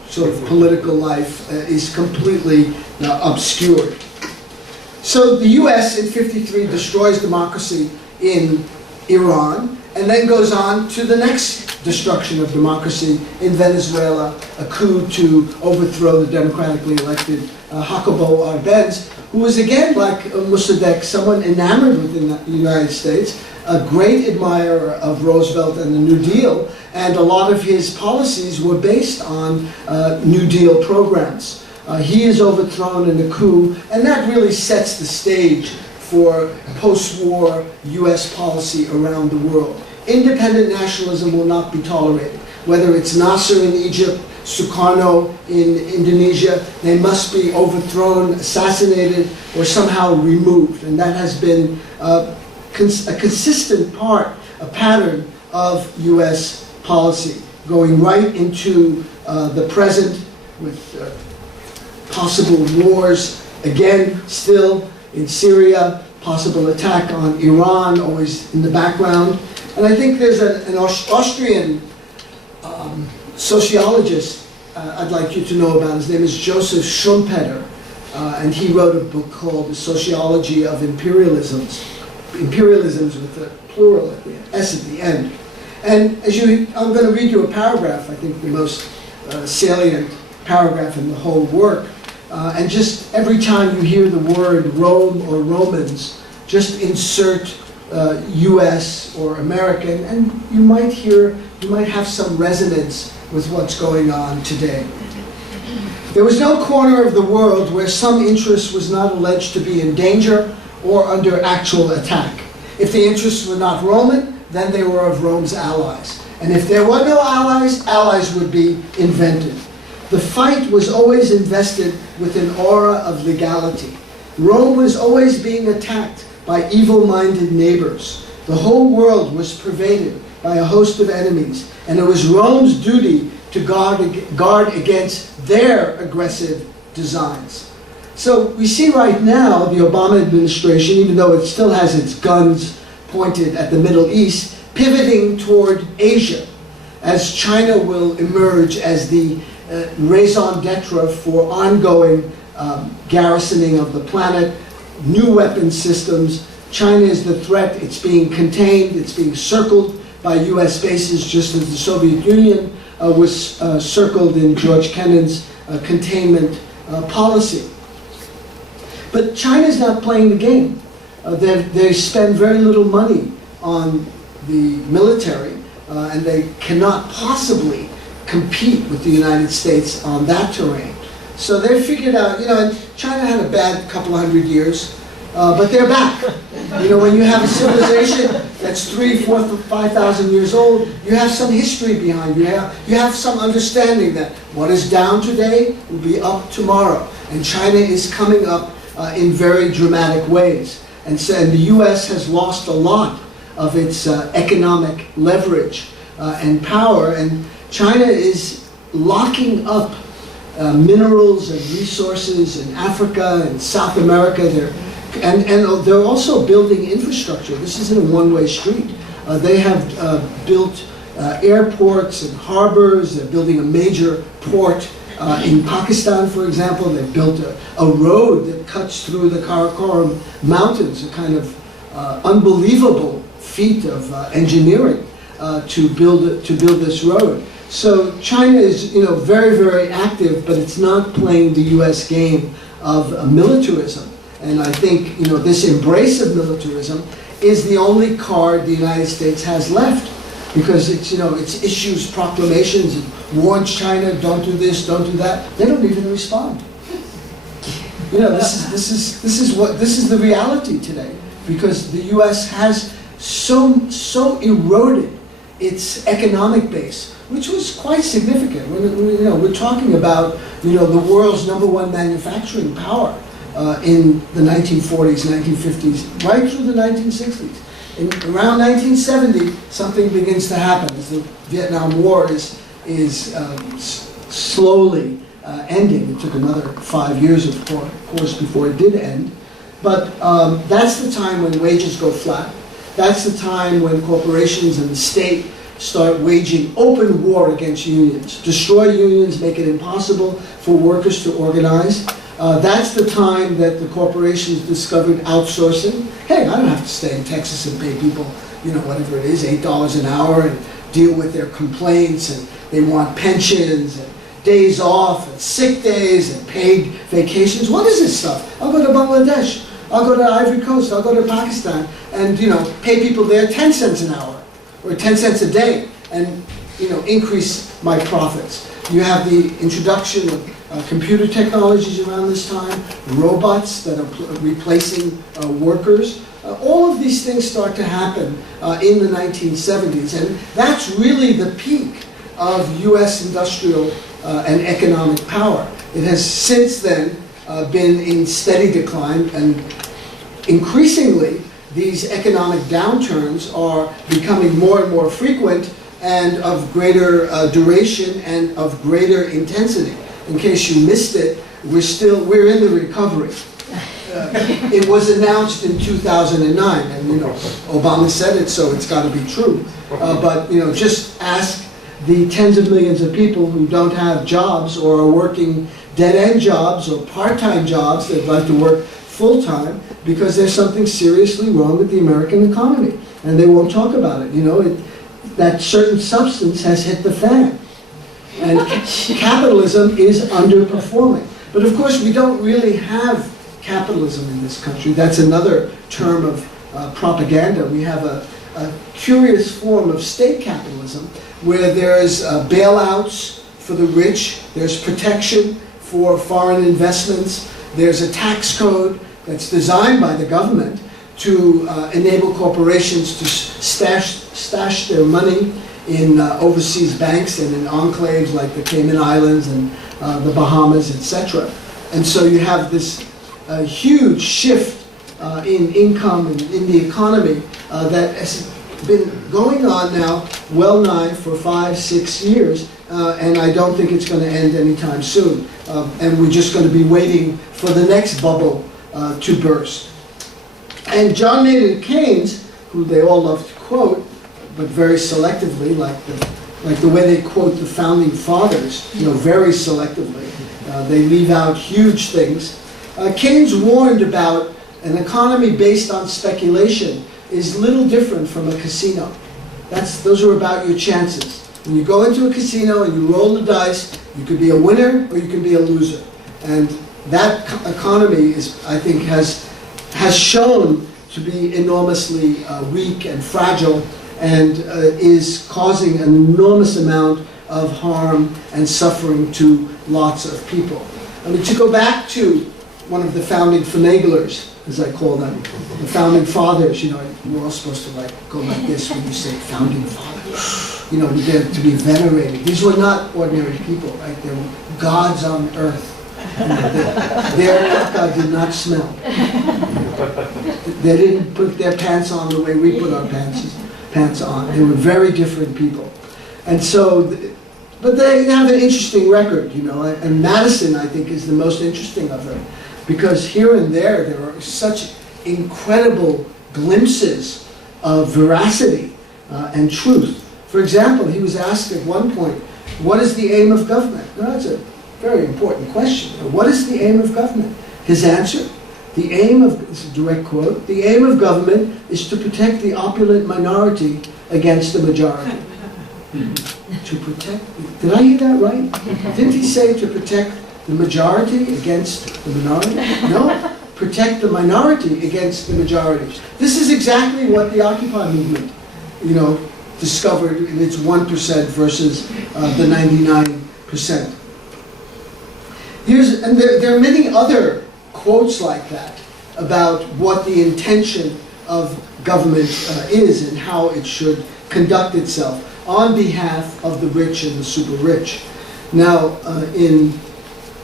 sort of political life is completely obscured. So the U.S. in '53 destroys democracy in Iran, and then goes on to the next destruction of democracy in Venezuela, a coup to overthrow the democratically elected Jacobo Arbenz, who was again, like Mossadegh, someone enamored with the United States, a great admirer of Roosevelt and the New Deal, and a lot of his policies were based on New Deal programs. He is overthrown in a coup, and that really sets the stage for post-war US policy around the world. Independent nationalism will not be tolerated. Whether it's Nasser in Egypt, Sukarno in Indonesia, they must be overthrown, assassinated, or somehow removed. And that has been a consistent part, a pattern of US policy, going right into the present with possible wars, again, still in Syria, possible attack on Iran, always in the background. And I think there's an Austrian sociologist I'd like you to know about. His name is Joseph Schumpeter, and he wrote a book called The Sociology of Imperialisms with the plural at the S at the end. And I'm going to read you a paragraph, I think the most salient paragraph in the whole work. And just every time you hear the word Rome or Romans, just insert US or American, and you might have some resonance with what's going on today. There was no corner of the world where some interest was not alleged to be in danger or under actual attack. If the interests were not Roman, then they were of Rome's allies. And if there were no allies, allies would be invented. The fight was always invested with an aura of legality. Rome was always being attacked by evil-minded neighbors. The whole world was pervaded by a host of enemies, and it was Rome's duty to guard against their aggressive designs. So we see right now the Obama administration, even though it still has its guns pointed at the Middle East, pivoting toward Asia, as China will emerge as the raison d'etre for ongoing garrisoning of the planet, new weapon systems. China is the threat. It's being contained. It's being circled by US bases, just as the Soviet Union was circled in George Kennan's containment policy. But China's not playing the game. They spend very little money on the military, and they cannot possibly compete with the United States on that terrain. So they figured out, China had a bad couple 100 years, but they're back. When you have a civilization that's 3,000, 4,000, 5,000 years old, you have some history behind you. You have some understanding that what is down today will be up tomorrow. And China is coming up in very dramatic ways. And the US has lost a lot of its economic leverage and power, and China is locking up minerals and resources in Africa and South America. And they're also building infrastructure. This isn't a one-way street. They have built airports and harbors. They're building a major port in Pakistan, for example. They've built a road that cuts through the Karakoram Mountains, a kind of unbelievable feat of engineering to build this road. So China is, very, very active, but it's not playing the U.S. game of militarism. And I think, this embrace of militarism is the only card the United States has left, because it issues proclamations and warns China, don't do this, don't do that. They don't even respond. This is the reality today, because the U.S. has so eroded its economic base, which was quite significant. We're talking about the world's #1 manufacturing power in the 1940s, 1950s, right through the 1960s. Around 1970, something begins to happen as the Vietnam War is slowly ending. It took another 5 years, of course, before it did end. But that's the time when wages go flat. That's the time when corporations and the state start waging open war against unions. Destroy unions, make it impossible for workers to organize. That's the time that the corporations discovered outsourcing. Hey, I don't have to stay in Texas and pay people whatever it is, $8 an hour, and deal with their complaints, and they want pensions, and days off, and sick days, and paid vacations. What is this stuff? I'll go to Bangladesh, I'll go to Ivory Coast, I'll go to Pakistan, and, pay people there 10 cents an hour, or 10 cents a day, and, increase my profits. You have the introduction of computer technologies around this time, robots that are replacing workers. All of these things start to happen in the 1970s, and that's really the peak of U.S. industrial and economic power. It has since then been in steady decline, and increasingly these economic downturns are becoming more and more frequent and of greater duration and of greater intensity. In case you missed it, we're in the recovery. It was announced in 2009, and Obama said it, so it's got to be true. But just ask the tens of millions of people who don't have jobs or are working dead-end jobs or part-time jobs that'd like to work full-time because there's something seriously wrong with the American economy, and they won't talk about it. That certain substance has hit the fan, and capitalism is underperforming. But of course, we don't really have capitalism in this country. That's another term of propaganda. We have a curious form of state capitalism where there's bailouts for the rich, there's protection for foreign investments, there's a tax code that's designed by the government to enable corporations to stash their money in overseas banks and in enclaves like the Cayman Islands and the Bahamas, etc. And so you have this huge shift in income and in the economy that has been going on now well nigh for 5-6 years, and I don't think it's going to end anytime soon. And we're just going to be waiting for the next bubble to burst. And John Maynard Keynes, who they all love to quote, but very selectively, like the way they quote the founding fathers, very selectively. They leave out huge things. Keynes warned about an economy based on speculation is little different from a casino. Those are about your chances. When you go into a casino and you roll the dice, you could be a winner or you can be a loser. And that economy I think has shown to be enormously weak and fragile, and is causing an enormous amount of harm and suffering to lots of people. I mean, to go back to one of the founding finaglers, as I call them, the founding fathers, we're all supposed to go like this when you say founding fathers. They're to be venerated. These were not ordinary people, right? They were gods on earth. Their caca did not smell. They didn't put their pants on the way we put our pants on. They were very different people. And so, but they have an interesting record, and Madison, I think, is the most interesting of them, because here and there are such incredible glimpses of veracity and truth. For example, he was asked at one point, what is the aim of government? Now, that's a very important question. What is the aim of government? His answer, this is a direct quote, the aim of government is to protect the opulent minority against the majority. To protect, did I hear that right? Didn't he say to protect the majority against the minority? No, protect the minority against the majority. This is exactly what the Occupy movement, discovered in its 1% versus the 99%. And there are many other quotes like that about what the intention of government is and how it should conduct itself on behalf of the rich and the super rich. Now, in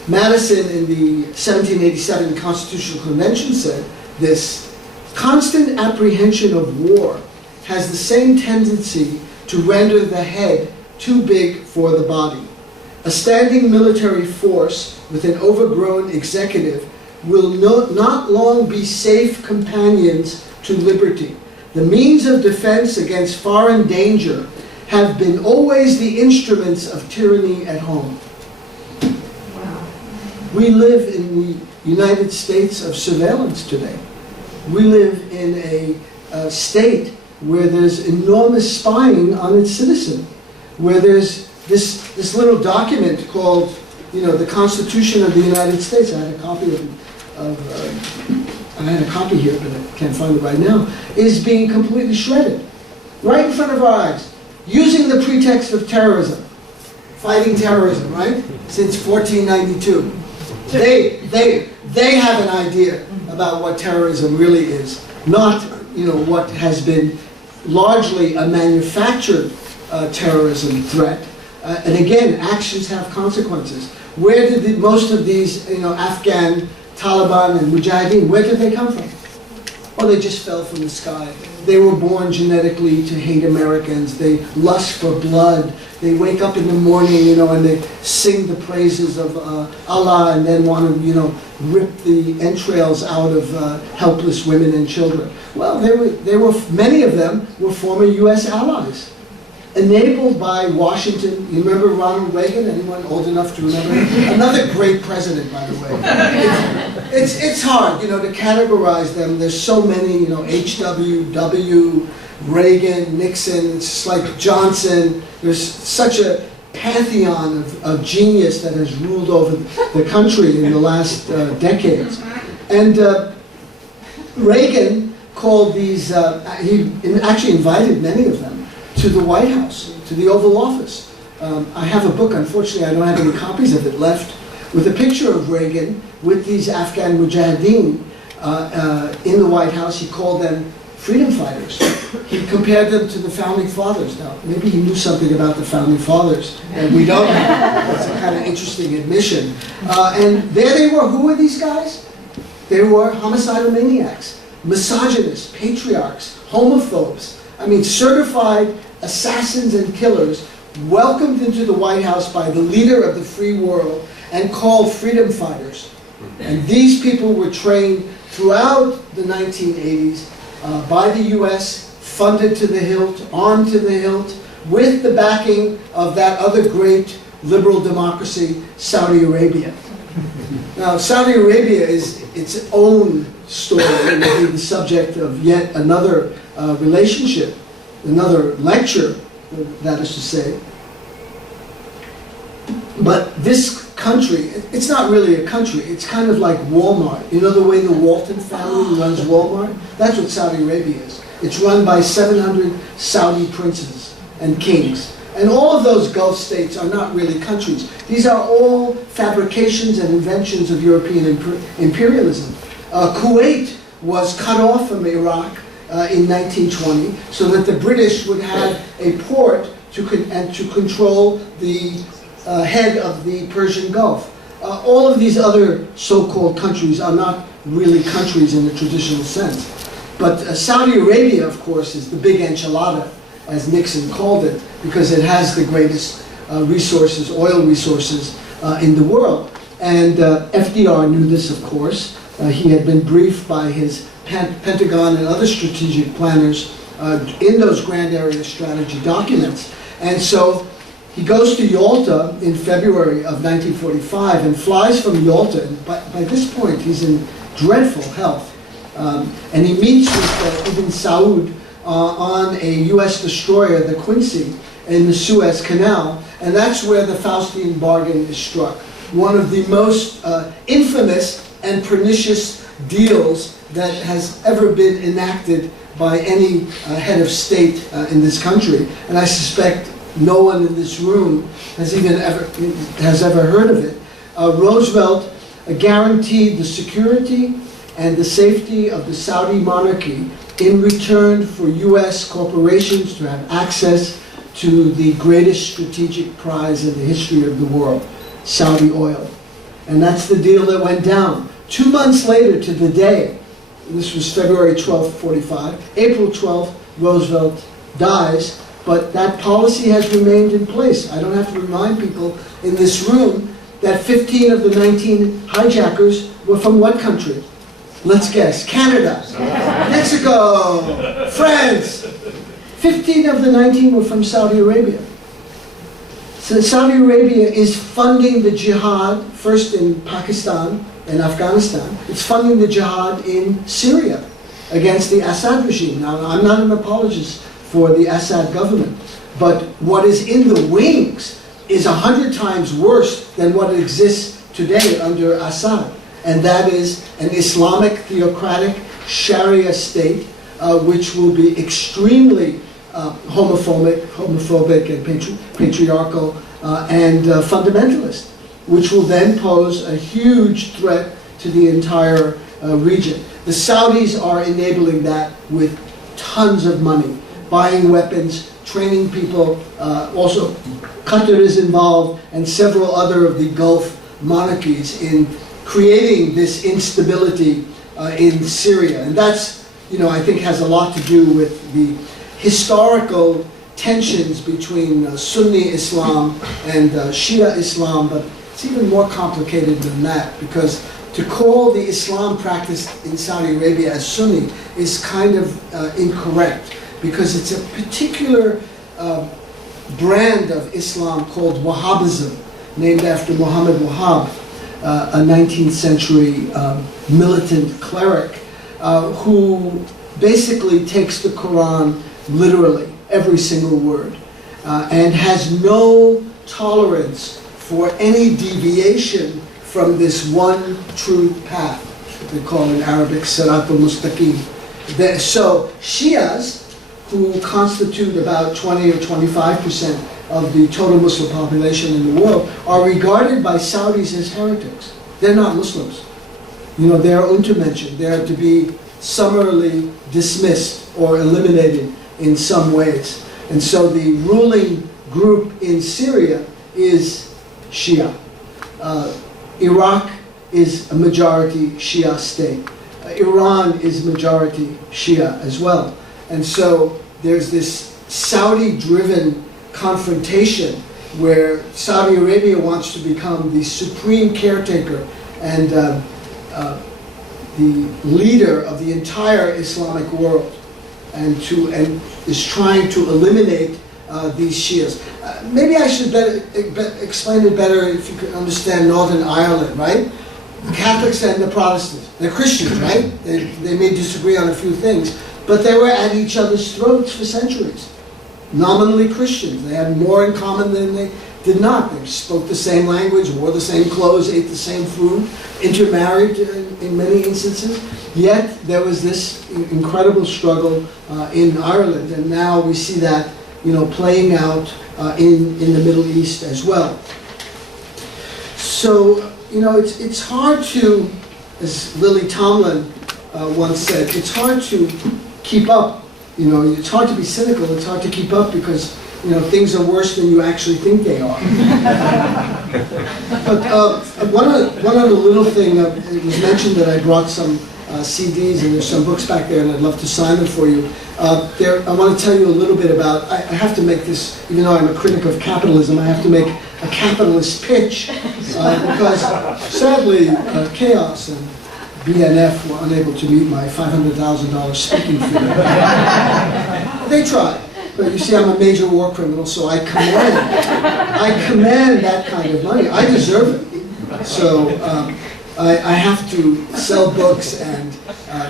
Madison, in the 1787 Constitutional Convention, said this: constant apprehension of war has the same tendency to render the head too big for the body. A standing military force with an overgrown executive will not long be safe companions to liberty. The means of defense against foreign danger have been always the instruments of tyranny at home. Wow. We live in the United States of surveillance today. We live in a state where there's enormous spying on its citizen, where there's this little document called, you know, the Constitution of the United States. I had a copy I had a copy here, but I can't find it right now, is being completely shredded, right in front of our eyes, using the pretext of terrorism, fighting terrorism, right? Since 1492. They have an idea about what terrorism really is, not, you know, what has been largely a manufactured terrorism threat. And again, actions have consequences. Where did most of these, you know, Afghan, Taliban, and Mujahideen, where did they come from? Well, they just fell from the sky. They were born genetically to hate Americans. They lust for blood. They wake up in the morning, you know, and they sing the praises of Allah, and then want to, you know, rip the entrails out of helpless women and children. Well, many of them were former U.S. allies, enabled by Washington. You remember Ronald Reagan? Anyone old enough to remember him? Another great president, by the way. It's hard, you know, to categorize them. There's so many, you know, H.W., W., Reagan, Nixon, it's just like Johnson. There's such a pantheon of genius that has ruled over the country in the last decades. And Reagan called these, he actually invited many of them to the White House, to the Oval Office. I have a book, unfortunately I don't have any copies of it left, with a picture of Reagan with these Afghan Mujahideen in the White House. He called them freedom fighters. He compared them to the Founding Fathers. Now, maybe he knew something about the Founding Fathers, and we don't know. That's a kind of interesting admission. And there they were. Who were these guys? They were homicidal maniacs, misogynists, patriarchs, homophobes. I mean, certified assassins and killers welcomed into the White House by the leader of the free world and called freedom fighters. And these people were trained throughout the 1980s by the U.S., funded to the hilt, armed to the hilt, with the backing of that other great liberal democracy, Saudi Arabia. Now, Saudi Arabia is its own story, and will be the subject of yet another relationship, another lecture, that is to say. But this country, it's not really a country, it's kind of like Walmart. You know the way the Walton family runs Walmart? That's what Saudi Arabia is. It's run by 700 Saudi princes and kings. And all of those Gulf states are not really countries. These are all fabrications and inventions of European imperialism. Kuwait was cut off from Iraq in 1920 so that the British would have a port to control the head of the Persian Gulf. All of these other so-called countries are not really countries in the traditional sense. But Saudi Arabia, of course, is the big enchilada, as Nixon called it, because it has the greatest resources, oil resources in the world. And FDR knew this, of course. He had been briefed by his Pentagon and other strategic planners in those Grand Area Strategy documents. And so he goes to Yalta in February of 1945 and flies from Yalta. And by this point, he's in dreadful health. And he meets with Ibn Saud on a U.S. destroyer, the Quincy, in the Suez Canal. And that's where the Faustian bargain is struck. One of the most infamous and pernicious deals that has ever been enacted by any head of state in this country. And I suspect no one in this room has ever heard of it. Roosevelt guaranteed the security and the safety of the Saudi monarchy in return for U.S. corporations to have access to the greatest strategic prize in the history of the world, Saudi oil. And that's the deal that went down. 2 months later to the day, this was February 12th, 45, April 12th, Roosevelt dies, but that policy has remained in place. I don't have to remind people in this room that 15 of the 19 hijackers were from what country? Let's guess. Canada, Mexico, France. 15 of the 19 were from Saudi Arabia. So Saudi Arabia is funding the jihad, first in Pakistan and Afghanistan. It's funding the jihad in Syria. against the Assad regime. Now, I'm not an apologist for the Assad government, but what is in the wings is 100 times worse than what exists today under Assad. And that is an Islamic theocratic Sharia state, which will be extremely homophobic and patriarchal and fundamentalist, which will then pose a huge threat to the entire region. The Saudis are enabling that with tons of money, buying weapons, training people. Also, Qatar is involved, and several other of the Gulf monarchies in creating this instability in Syria. And that's, I think has a lot to do with the historical tensions between Sunni Islam and Shia Islam, but it's even more complicated than that, because to call the Islam practiced in Saudi Arabia as Sunni is kind of incorrect, because it's a particular brand of Islam called Wahhabism, named after Muhammad Wahhab, a 19th century militant cleric who basically takes the Quran literally, every single word, and has no tolerance for any deviation from this one true path, they call in Arabic Sirat al-Mustaqim. So Shias, who constitute about 20 or 25% of the total Muslim population in the world, are regarded by Saudis as heretics. They're not Muslims. They are Untermenschen. They are to be summarily dismissed or eliminated in some ways. And so the ruling group in Syria is Shia. Iraq is a majority Shia state. Iran is majority Shia as well. And so there's this Saudi-driven confrontation where Saudi Arabia wants to become the supreme caretaker and the leader of the entire Islamic world, and is trying to eliminate these Shias. Maybe I should explain it better if you could understand Northern Ireland, right? The Catholics and the Protestants. They're Christians, right? They may disagree on a few things, but they were at each other's throats for centuries. Nominally Christians. They had more in common than they did not. They spoke the same language, wore the same clothes, ate the same food, intermarried in many instances. Yet there was this incredible struggle in Ireland, and now we see that playing out in the Middle East as well. So it's hard to, as Lily Tomlin once said, it's hard to keep up. It's hard to be cynical. It's hard to keep up because things are worse than you actually think they are. But one other little thing, it was mentioned that I brought some CDs, and there's some books back there, and I'd love to sign them for you. I want to tell you a little bit about, I have to make this, even though I'm a critic of capitalism, I have to make a capitalist pitch, because sadly, KEOS and BNF were unable to meet my $500,000 speaking fee. They tried. But you see, I'm a major war criminal, so I command that kind of money. I deserve it. So I have to sell books and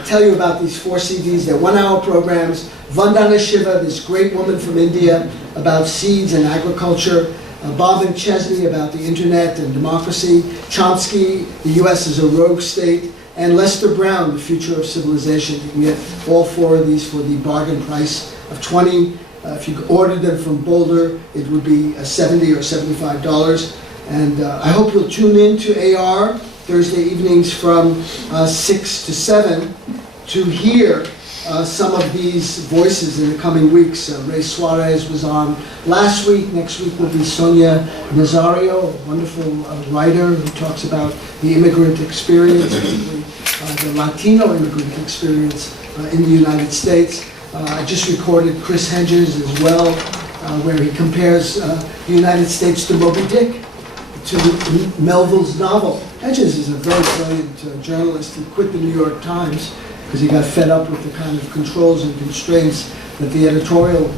tell you about these 4 CDs. They're 1-hour programs. Vandana Shiva, this great woman from India, about seeds and agriculture. Bob and Chesney about the internet and democracy. Chomsky, the U.S. is a rogue state. And Lester Brown, the future of civilization. You can get all 4 of these for the bargain price of $20. If you ordered them from Boulder, it would be $70 or $75. And I hope you'll tune in to AR Thursday evenings from 6 to 7 to hear some of these voices in the coming weeks. Ray Suarez was on last week. Next week will be Sonia Nazario, a wonderful writer who talks about the immigrant experience, the Latino immigrant experience in the United States. I just recorded Chris Hedges as well, where he compares the United States to Moby Dick, to Melville's novel. Hedges is a very brilliant journalist. He quit the New York Times because he got fed up with the kind of controls and constraints that the editorial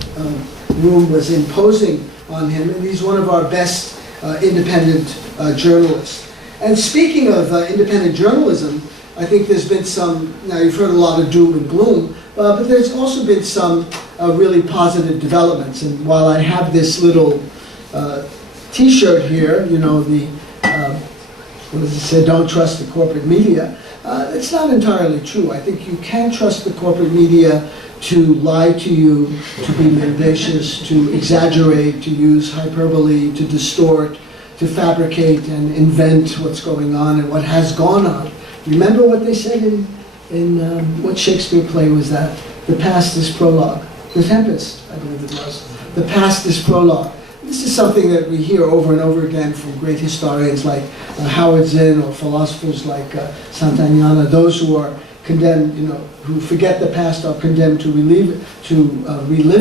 room was imposing on him. And he's one of our best independent journalists. And speaking of independent journalism, I think there's been some, now you've heard a lot of doom and gloom, but there's also been some really positive developments. And while I have this little t-shirt here, you know, the, what does it say, don't trust the corporate media, it's not entirely true. I think you can trust the corporate media to lie to you, to be mendacious, to exaggerate, to use hyperbole, to distort, to fabricate and invent what's going on and what has gone on. Remember what they said in what Shakespeare play was that? The past is prologue. The Tempest, I believe it was. The past is prologue. This is something that we hear over and over again from great historians like Howard Zinn, or philosophers like Santayana, those who are condemned, you know, who forget the past are condemned to relive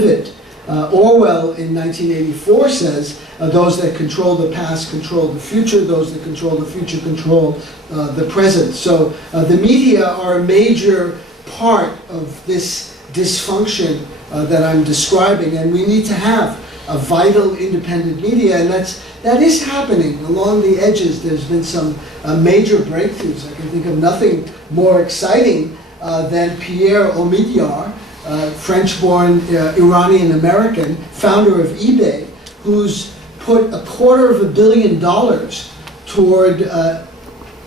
it. Orwell in 1984 says, those that control the past control the future, those that control the future control the present. So the media are a major part of this dysfunction that I'm describing, and we need to have a vital independent media, and that is happening along the edges. There's been some major breakthroughs. I can think of nothing more exciting than Pierre Omidyar, French-born Iranian-American, founder of eBay, who's put $250 million toward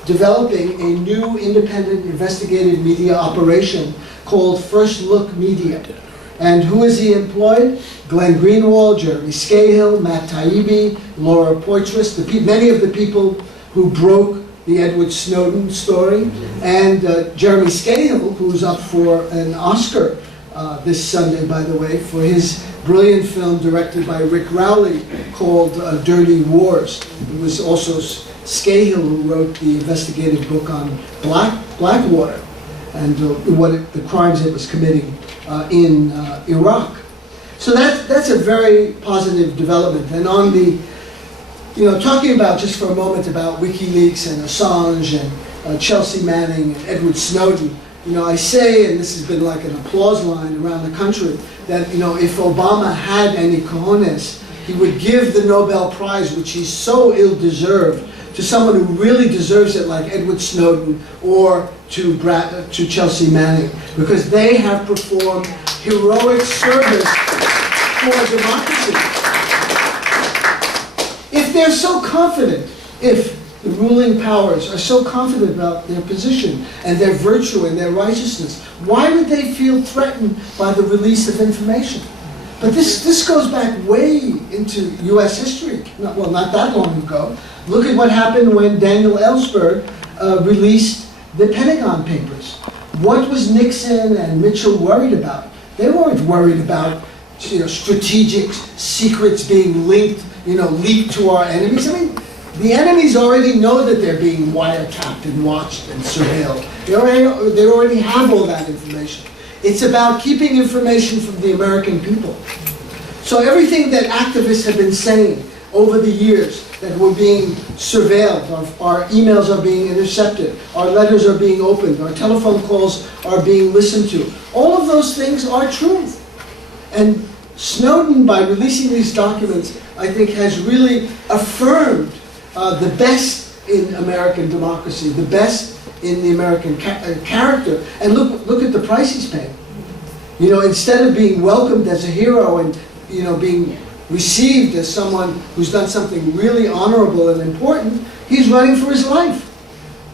developing a new independent investigative media operation called First Look Media. And who has he employed? Glenn Greenwald, Jeremy Scahill, Matt Taibbi, Laura Poitras, many of the people who broke the Edward Snowden story, and Jeremy Scahill, who's up for an Oscar this Sunday, by the way, for his brilliant film directed by Rick Rowley called Dirty Wars. It was also Scahill who wrote the investigative book on Blackwater and the crimes it was committing in Iraq. So that's a very positive development. And on the, you know, talking about just for a moment about WikiLeaks and Assange and Chelsea Manning and Edward Snowden, you know, I say, and this has been like an applause line around the country, that, you know, if Obama had any cojones, he would give the Nobel Prize, which he's so ill-deserved, to someone who really deserves it, like Edward Snowden or to Chelsea Manning, because they have performed heroic service for democracy. If they're so confident, if the ruling powers are so confident about their position and their virtue and their righteousness, why would they feel threatened by the release of information? But this goes back way into U.S. history, not that long ago. Look at what happened when Daniel Ellsberg released the Pentagon Papers. What was Nixon and Mitchell worried about? They weren't worried about, you know, strategic secrets being leaked to our enemies. I mean, the enemies already know that they're being wiretapped and watched and surveilled. They already have all that information. It's about keeping information from the American people. So everything that activists have been saying over the years, that we're being surveilled, our emails are being intercepted, our letters are being opened, our telephone calls are being listened to, all of those things are true. And Snowden, by releasing these documents, I think has really affirmed the best in American democracy, the best in the American character. And look at the price he's paying. You know, instead of being welcomed as a hero and, you know, being received as someone who's done something really honorable and important, he's running for his life.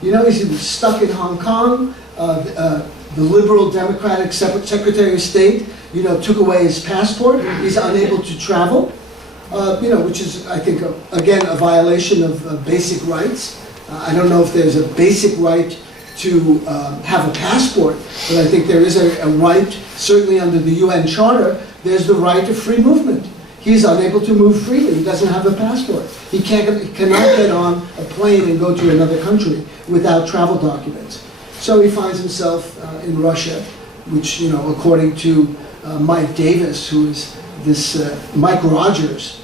You know, he's stuck in Hong Kong. The liberal Democratic Secretary of State, you know, took away his passport. He's unable to travel. You know, which is, I think, again, a violation of basic rights. I don't know if there's a basic right to have a passport, but I think there is a right, certainly under the UN Charter, there's the right of free movement. He's unable to move freely. He doesn't have a passport. He cannot get on a plane and go to another country without travel documents. So he finds himself in Russia, which, you know, according to Mike Davis, who is this Mike Rogers,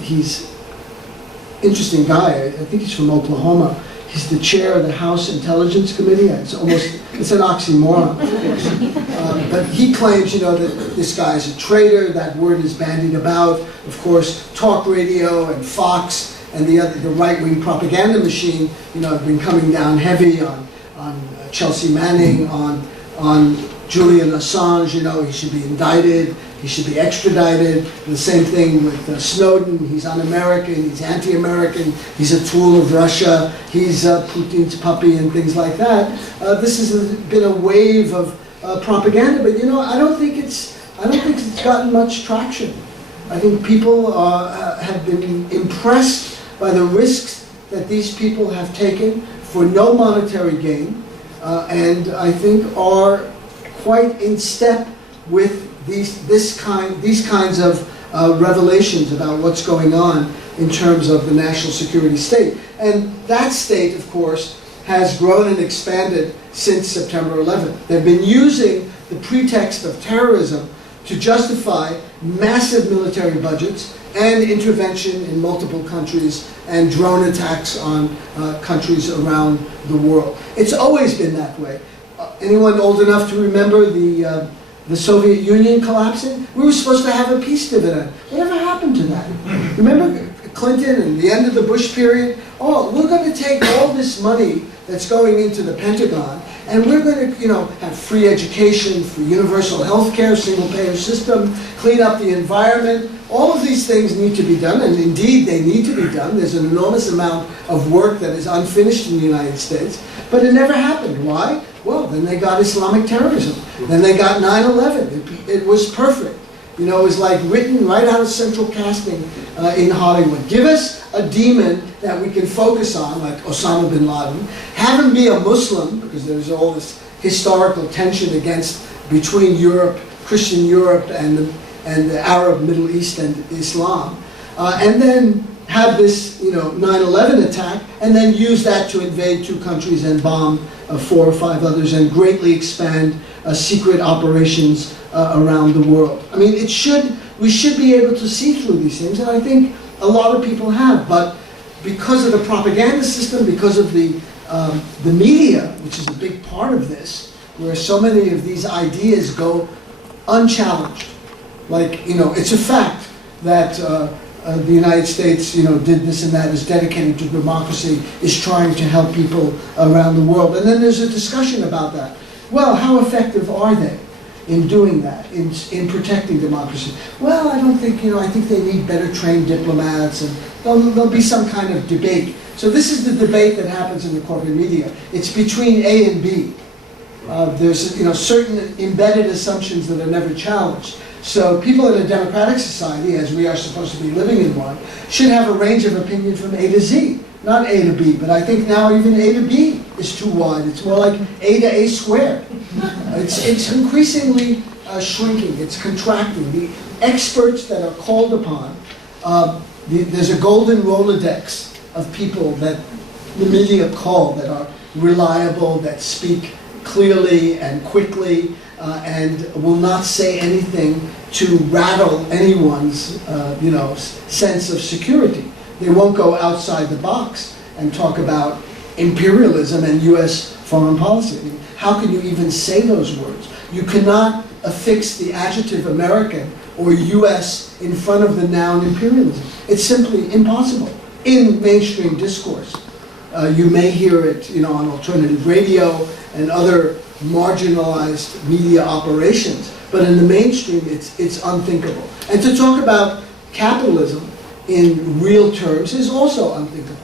he's an interesting guy. I think he's from Oklahoma. He's the chair of the House Intelligence Committee. It's an oxymoron, of course. But he claims, you know, that this guy's a traitor. That word is bandied about. Of course, talk radio and Fox and the right-wing propaganda machine, you know, have been coming down heavy on Chelsea Manning, on Julian Assange. He should be indicted, he should be extradited. The same thing with Snowden. He's un-American, he's anti-American, he's a tool of Russia, he's Putin's puppy and things like that. This has been a wave of propaganda, but I don't think it's gotten much traction. I think people have been impressed by the risks that these people have taken for no monetary gain, and I think are quite in step with these kinds of revelations about what's going on in terms of the national security state. And that state, of course, has grown and expanded since September 11th. They've been using the pretext of terrorism to justify massive military budgets and intervention in multiple countries and drone attacks on countries around the world. It's always been that way. Anyone old enough to remember the Soviet Union collapsing? We were supposed to have a peace dividend. Whatever happened to that? Remember Clinton and the end of the Bush period? Oh, we're going to take all this money that's going into the Pentagon, and we're going to, have free education, free universal health care, single-payer system, clean up the environment. All of these things need to be done, and indeed they need to be done. There's an enormous amount of work that is unfinished in the United States, but it never happened. Why? Well, then they got Islamic terrorism. Then they got 9/11. It was perfect. It was like written right out of central casting in Hollywood. Give us a demon that we can focus on, like Osama bin Laden. Have him be a Muslim, because there's all this historical tension between Europe, Christian Europe, and the Arab Middle East and Islam. And then have this 9/11 attack, and then use that to invade 2 countries and bomb 4 or 5 others, and greatly expand secret operations around the world. I mean, we should be able to see through these things, and I think a lot of people have. But because of the propaganda system, because of the media, which is a big part of this, where so many of these ideas go unchallenged. Like, it's a fact that the United States, did this and that, is dedicated to democracy, is trying to help people around the world. And then there's a discussion about that. Well, how effective are they in doing that, in protecting democracy? Well, I don't think, I think they need better trained diplomats, and there'll be some kind of debate. So this is the debate that happens in the corporate media. It's between A and B. There's, certain embedded assumptions that are never challenged. So people in a democratic society, as we are supposed to be living in one, should have a range of opinion from A to Z, not A to B. But I think now even A to B is too wide. It's more like A to A squared. It's increasingly shrinking. It's contracting. The experts that are called upon, there's a golden Rolodex of people that the media call that are reliable, that speak clearly and quickly, and will not say anything to rattle anyone's, sense of security. They won't go outside the box and talk about imperialism and U.S. foreign policy. I mean, how can you even say those words? You cannot affix the adjective American or U.S. in front of the noun imperialism. It's simply impossible in mainstream discourse. You may hear it, on alternative radio and other marginalized media operations, but in the mainstream, it's unthinkable. And to talk about capitalism in real terms is also unthinkable,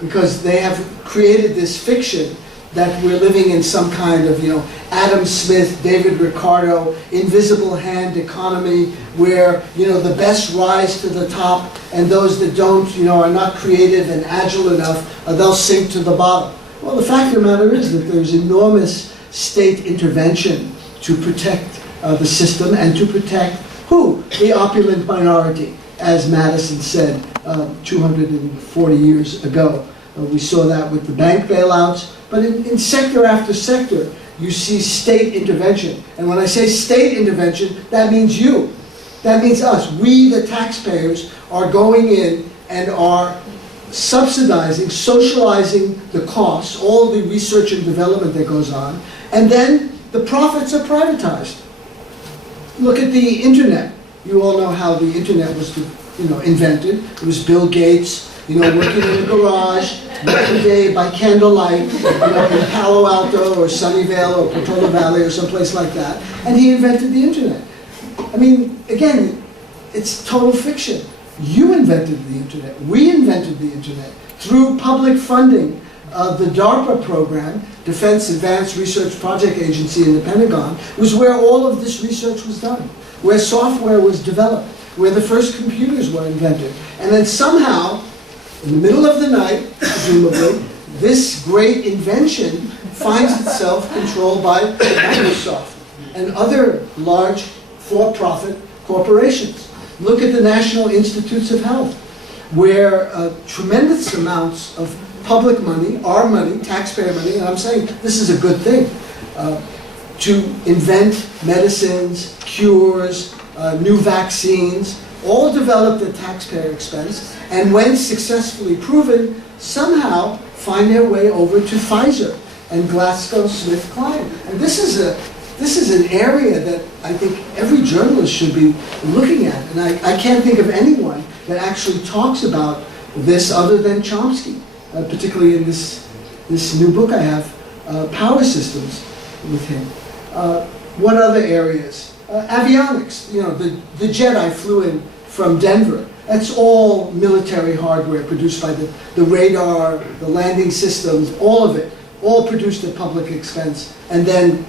because they have created this fiction that we're living in some kind of, Adam Smith, David Ricardo, invisible hand economy, where, the best rise to the top, and those that don't, are not creative and agile enough, they'll sink to the bottom. Well, the fact of the matter is that there's enormous state intervention to protect the system and to protect who? The opulent minority, as Madison said 240 years ago. We saw that with the bank bailouts, but in sector after sector, you see state intervention. And when I say state intervention, that means you. That means us. We, the taxpayers, are going in and are subsidizing, socializing the costs, all the research and development that goes on, and then the profits are privatized. Look at the internet. You all know how the internet was invented. It was Bill Gates working in a garage, every day by candlelight, in Palo Alto or Sunnyvale or Portola Valley or someplace like that. And he invented the internet. I mean, again, it's total fiction. You invented the internet. We invented the internet through public funding of the DARPA program, Defense Advanced Research Project Agency in the Pentagon, was where all of this research was done, where software was developed, where the first computers were invented. And then somehow, in the middle of the night, presumably, this great invention finds itself controlled by Microsoft and other large for-profit corporations. Look at the National Institutes of Health, where tremendous amounts of public money, our money, taxpayer money, and I'm saying this is a good thing, to invent medicines, cures, new vaccines, all developed at taxpayer expense, and when successfully proven, somehow find their way over to Pfizer and GlaxoSmithKline. And this is an area that I think every journalist should be looking at. And I can't think of anyone that actually talks about this other than Chomsky, particularly in this new book I have, Power Systems, with him. What other areas? Avionics, the jet I flew in from Denver, that's all military hardware produced by the radar, the landing systems, all of it, all produced at public expense, and then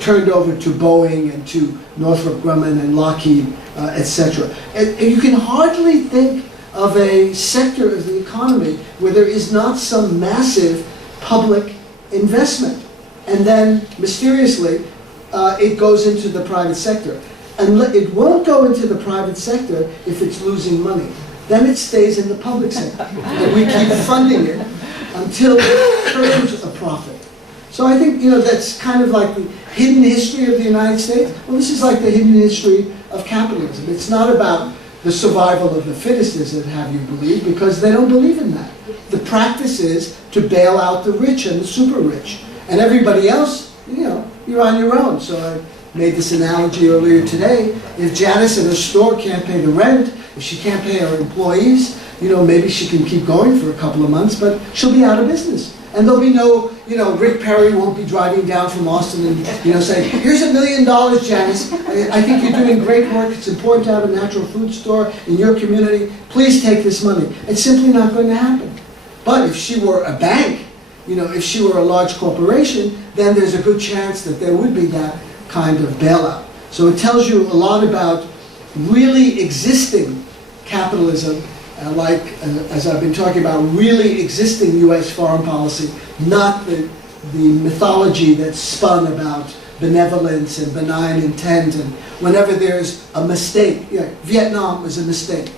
turned over to Boeing and to Northrop Grumman and Lockheed, etc. And you can hardly think of a sector of the economy where there is not some massive public investment. And then, mysteriously, it goes into the private sector. And it won't go into the private sector if it's losing money. Then it stays in the public sector. And we keep funding it until it turns a profit. So I think, that's kind of like the hidden history of the United States. Well, this is like the hidden history of capitalism. It's not about the survival of the fittest, as it have you believe, because they don't believe in that. The practice is to bail out the rich and the super rich. And everybody else, you're on your own. So I made this analogy earlier today. If Janice at her store can't pay the rent, if she can't pay her employees, maybe she can keep going for a couple of months, but she'll be out of business. And there'll be no, Rick Perry won't be driving down from Austin and, saying, here's $1 million, Janice. I think you're doing great work. It's important to have a natural food store in your community. Please take this money. It's simply not going to happen. But if she were a bank, if she were a large corporation, then there's a good chance that there would be that kind of bailout. So it tells you a lot about really existing capitalism, as I've been talking about, really existing U.S. foreign policy, not the mythology that's spun about benevolence and benign intent, and whenever there's a mistake. Vietnam was a mistake.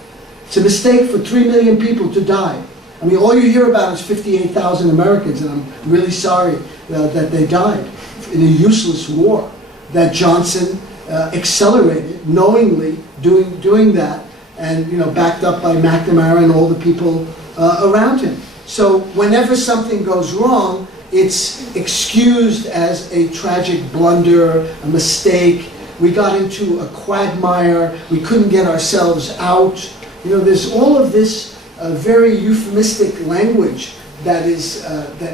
It's a mistake for 3 million people to die. I mean, all you hear about is 58,000 Americans, and I'm really sorry that they died in a useless war that Johnson accelerated, knowingly doing that, and backed up by McNamara and all the people around him. So whenever something goes wrong, it's excused as a tragic blunder, a mistake. We got into a quagmire. We couldn't get ourselves out. There's all of this very euphemistic language that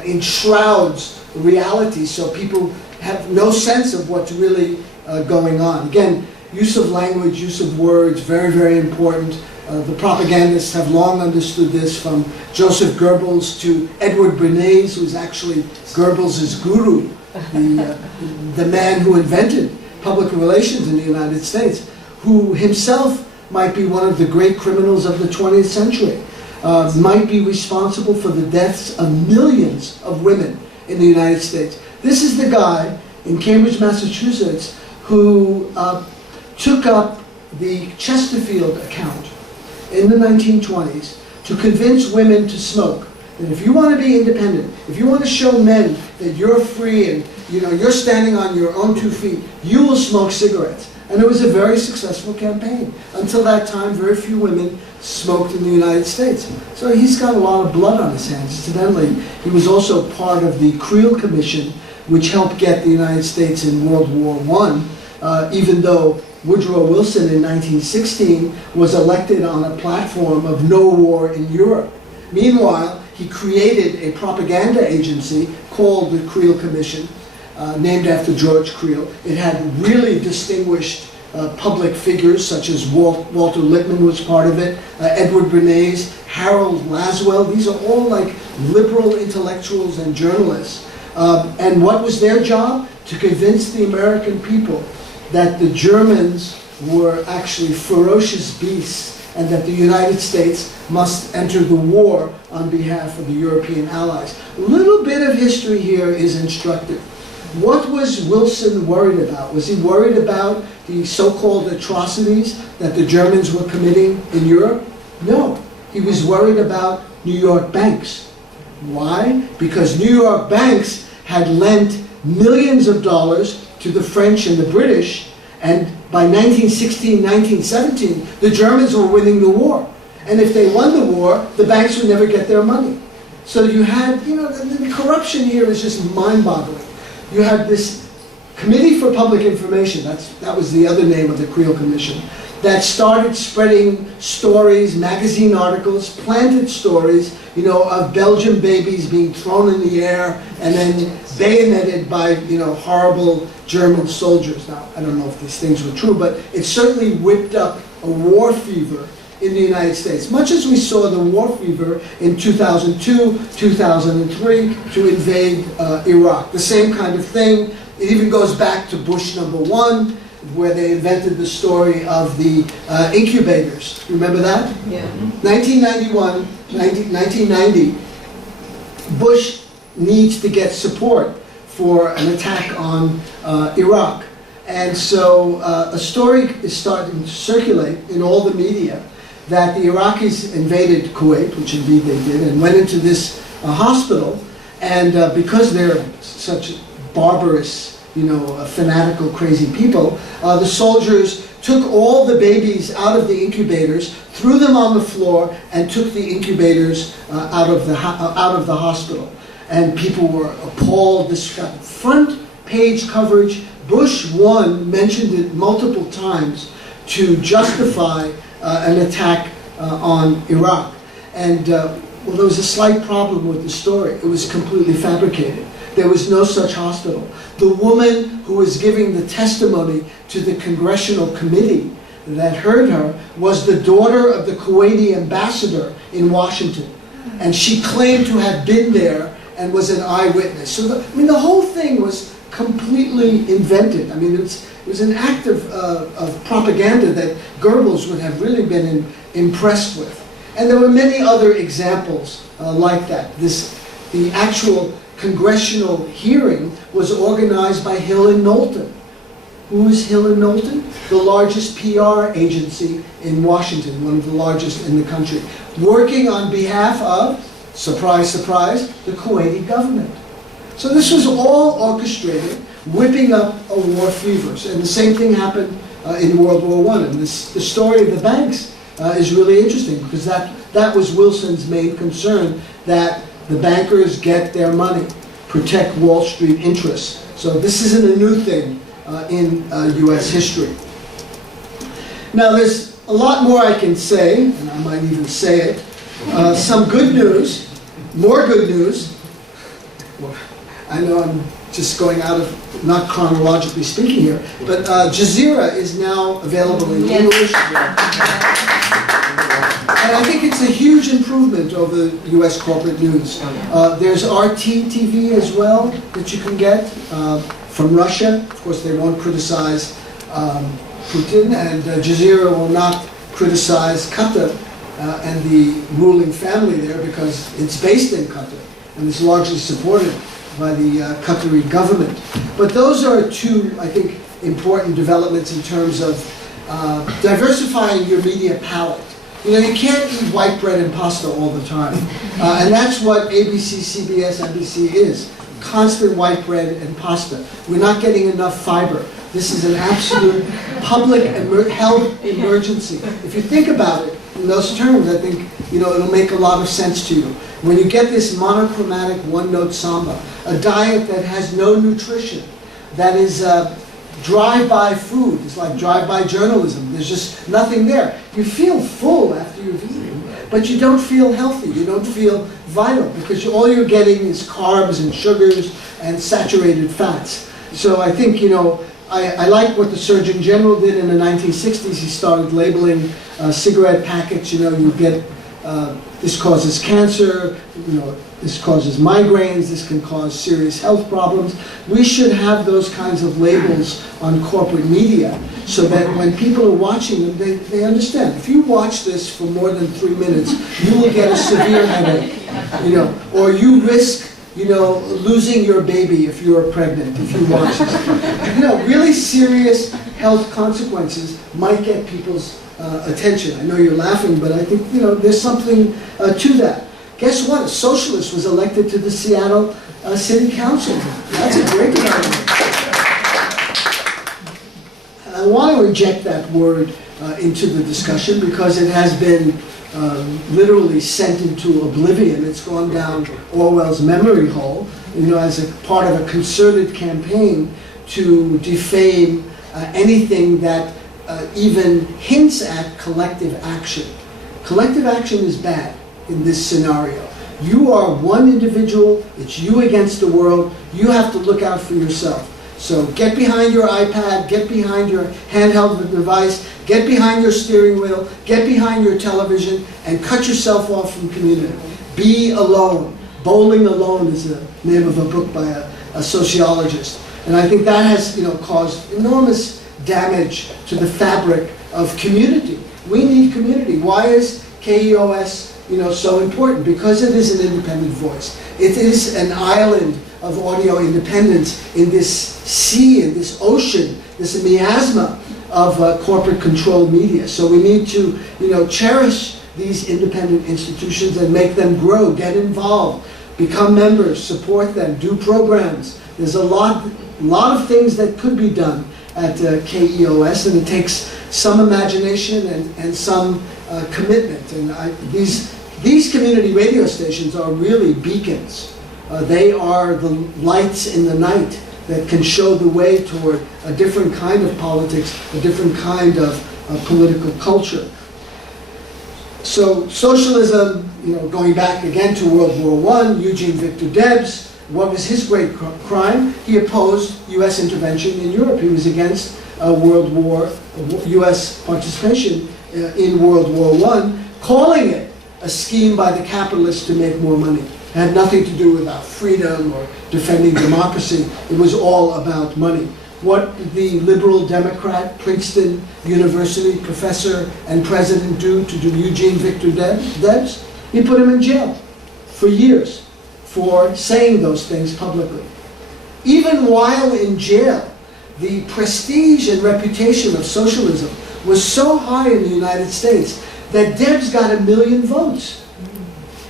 enshrouds reality, so people have no sense of what's really going on. Again, use of language, use of words, very, very important. The propagandists have long understood this, from Joseph Goebbels to Edward Bernays, who is actually Goebbels' guru, the man who invented public relations in the United States, who himself might be one of the great criminals of the 20th century, might be responsible for the deaths of millions of women in the United States. This is the guy in Cambridge, Massachusetts, who took up the Chesterfield account in the 1920s to convince women to smoke. And if you want to be independent, if you want to show men that you're free and you're standing on your own 2 feet, you will smoke cigarettes. And it was a very successful campaign. Until that time, very few women smoked in the United States. So he's got a lot of blood on his hands. Incidentally, he was also part of the Creel Commission, which helped get the United States in World War I, even though Woodrow Wilson in 1916 was elected on a platform of no war in Europe. Meanwhile, he created a propaganda agency called the Creel Commission, named after George Creel. It had really distinguished public figures such as Walter Lippmann was part of it, Edward Bernays, Harold Laswell. These are all like liberal intellectuals and journalists. And what was their job? To convince the American people that the Germans were actually ferocious beasts and that the United States must enter the war on behalf of the European allies. A little bit of history here is instructive. What was Wilson worried about? Was he worried about the so-called atrocities that the Germans were committing in Europe? No. He was worried about New York banks. Why? Because New York banks had lent millions of dollars to the French and the British, and by 1916, 1917, the Germans were winning the war. And if they won the war, the banks would never get their money. So you had, the corruption here is just mind-boggling. You had this Committee for Public Information, that was the other name of the Creel Commission, that started spreading stories, magazine articles, planted stories, of Belgian babies being thrown in the air and then bayoneted by, horrible German soldiers. Now, I don't know if these things were true, but it certainly whipped up a war fever in the United States, much as we saw the war fever in 2002, 2003 to invade Iraq. The same kind of thing. It even goes back to Bush #1, where they invented the story of the incubators. Remember that? Yeah. 1990, Bush needs to get support for an attack on Iraq. And so a story is starting to circulate in all the media that the Iraqis invaded Kuwait, which indeed they did, and went into this hospital. And because they're such barbarous, fanatical, crazy people, the soldiers took all the babies out of the incubators, threw them on the floor, and took the incubators out of the hospital. And people were appalled. This got front page coverage. Bush 1 mentioned it multiple times to justify an attack on Iraq. And there was a slight problem with the story. It was completely fabricated. There was no such hospital. The woman who was giving the testimony to the congressional committee that heard her was the daughter of the Kuwaiti ambassador in Washington. And she claimed to have been there and was an eyewitness. So, the whole thing was completely invented. It was an act of propaganda that Goebbels would have really been impressed with. And there were many other examples like that. The actual congressional hearing was organized by Hill and Knowlton. Who is Hill and Knowlton? The largest PR agency in Washington, one of the largest in the country, working on behalf of, surprise, surprise, the Kuwaiti government. So this was all orchestrated, whipping up a war fever. And the same thing happened in World War I. And the story of the banks is really interesting because that was Wilson's main concern, that the bankers get their money, protect Wall Street interests. So this isn't a new thing in U.S. history. Now there's a lot more I can say, and I might even say it. Some good news, more good news. I know I'm just going out of, not chronologically speaking here, but Jazeera is now available in English. And I think it's a huge improvement over U.S. corporate news. There's RT TV as well that you can get from Russia. Of course, they won't criticize Putin, and Jazeera will not criticize Qatar and the ruling family there because it's based in Qatar and it's largely supported by the Qatari government. But those are two, I think, important developments in terms of diversifying your media palette. You can't eat white bread and pasta all the time. And that's what ABC, CBS, NBC is. Constant white bread and pasta. We're not getting enough fiber. This is an absolute public health emergency. If you think about it in those terms, I think it'll make a lot of sense to you. When you get this monochromatic one-note samba, a diet that has no nutrition, that is drive-by food, it's like drive-by journalism, there's just nothing there. You feel full after you've eaten, but you don't feel healthy, you don't feel vital, because all you're getting is carbs and sugars and saturated fats. So I think, I like what the Surgeon General did in the 1960s. He started labeling cigarette packets, you get, this causes cancer, this causes migraines, this can cause serious health problems. We should have those kinds of labels on corporate media so that when people are watching them, they understand. If you watch this for more than 3 minutes, you will get a severe headache, or you risk losing your baby if you're pregnant, if you watch this. Really serious health consequences might get people's attention. I know you're laughing, but I think, there's something to that. Guess what? A socialist was elected to the Seattle City Council. That's a great development. And I want to inject that word into the discussion because it has been literally sent into oblivion. It's gone down Orwell's memory hole, as a part of a concerted campaign to defame anything that even hints at collective action. Collective action is bad in this scenario. You are one individual, it's you against the world, you have to look out for yourself. So get behind your iPad, get behind your handheld device, get behind your steering wheel, get behind your television, and cut yourself off from community. Be alone. Bowling Alone is the name of a book by a sociologist. And I think that has caused enormous damage to the fabric of community. We need community. Why is KEOS so important? Because it is an independent voice. It is an island of audio independence in this sea, in this ocean, this miasma of corporate controlled media. So we need to, cherish these independent institutions and make them grow, get involved, become members, support them, do programs. There's a lot of things that could be done at KEOS, and it takes some imagination and some commitment. And these community radio stations are really beacons. They are the lights in the night that can show the way toward a different kind of politics, a different kind of political culture. So socialism, going back again to World War I, Eugene Victor Debs, what was his great crime? He opposed U.S. intervention in Europe. He was against U.S. participation in World War I, calling it a scheme by the capitalists to make more money. It had nothing to do with our freedom or defending democracy. It was all about money. What did the liberal Democrat, Princeton University professor and president do to Eugene Victor Debs? He put him in jail for years for saying those things publicly. Even while in jail, the prestige and reputation of socialism was so high in the United States that Debs got 1 million votes.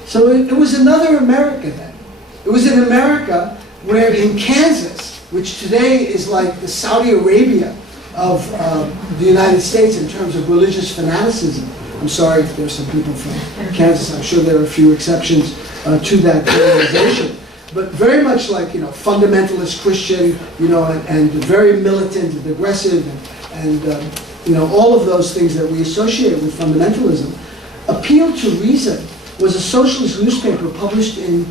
So it was another America then. It was an America where in Kansas, which today is like the Saudi Arabia of the United States in terms of religious fanaticism. I'm sorry if there's some people from Kansas. I'm sure there are a few exceptions to that generalization. But very much like, fundamentalist Christian, and very militant and aggressive and all of those things that we associate with fundamentalism. Appeal to Reason was a socialist newspaper published in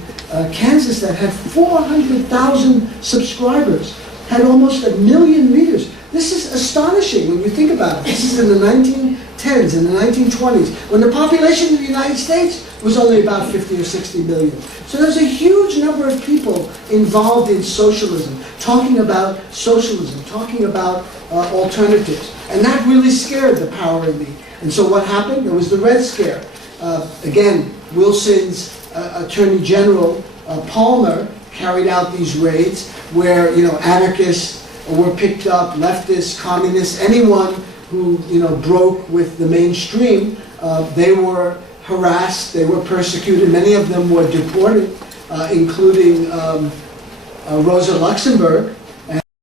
Kansas that had 400,000 subscribers, had almost 1 million readers. This is astonishing when you think about it. This is in the 1910s, in the 1920s, when the population of the United States was only about 50 or 60 million. So there's a huge number of people involved in socialism, talking about socialism, talking about alternatives. And that really scared the power elite. And so what happened? There was the Red Scare. Again, Wilson's Attorney General Palmer carried out these raids where anarchists were picked up, leftists, communists, anyone who broke with the mainstream. They were harassed, they were persecuted. Many of them were deported, including Rosa Luxemburg,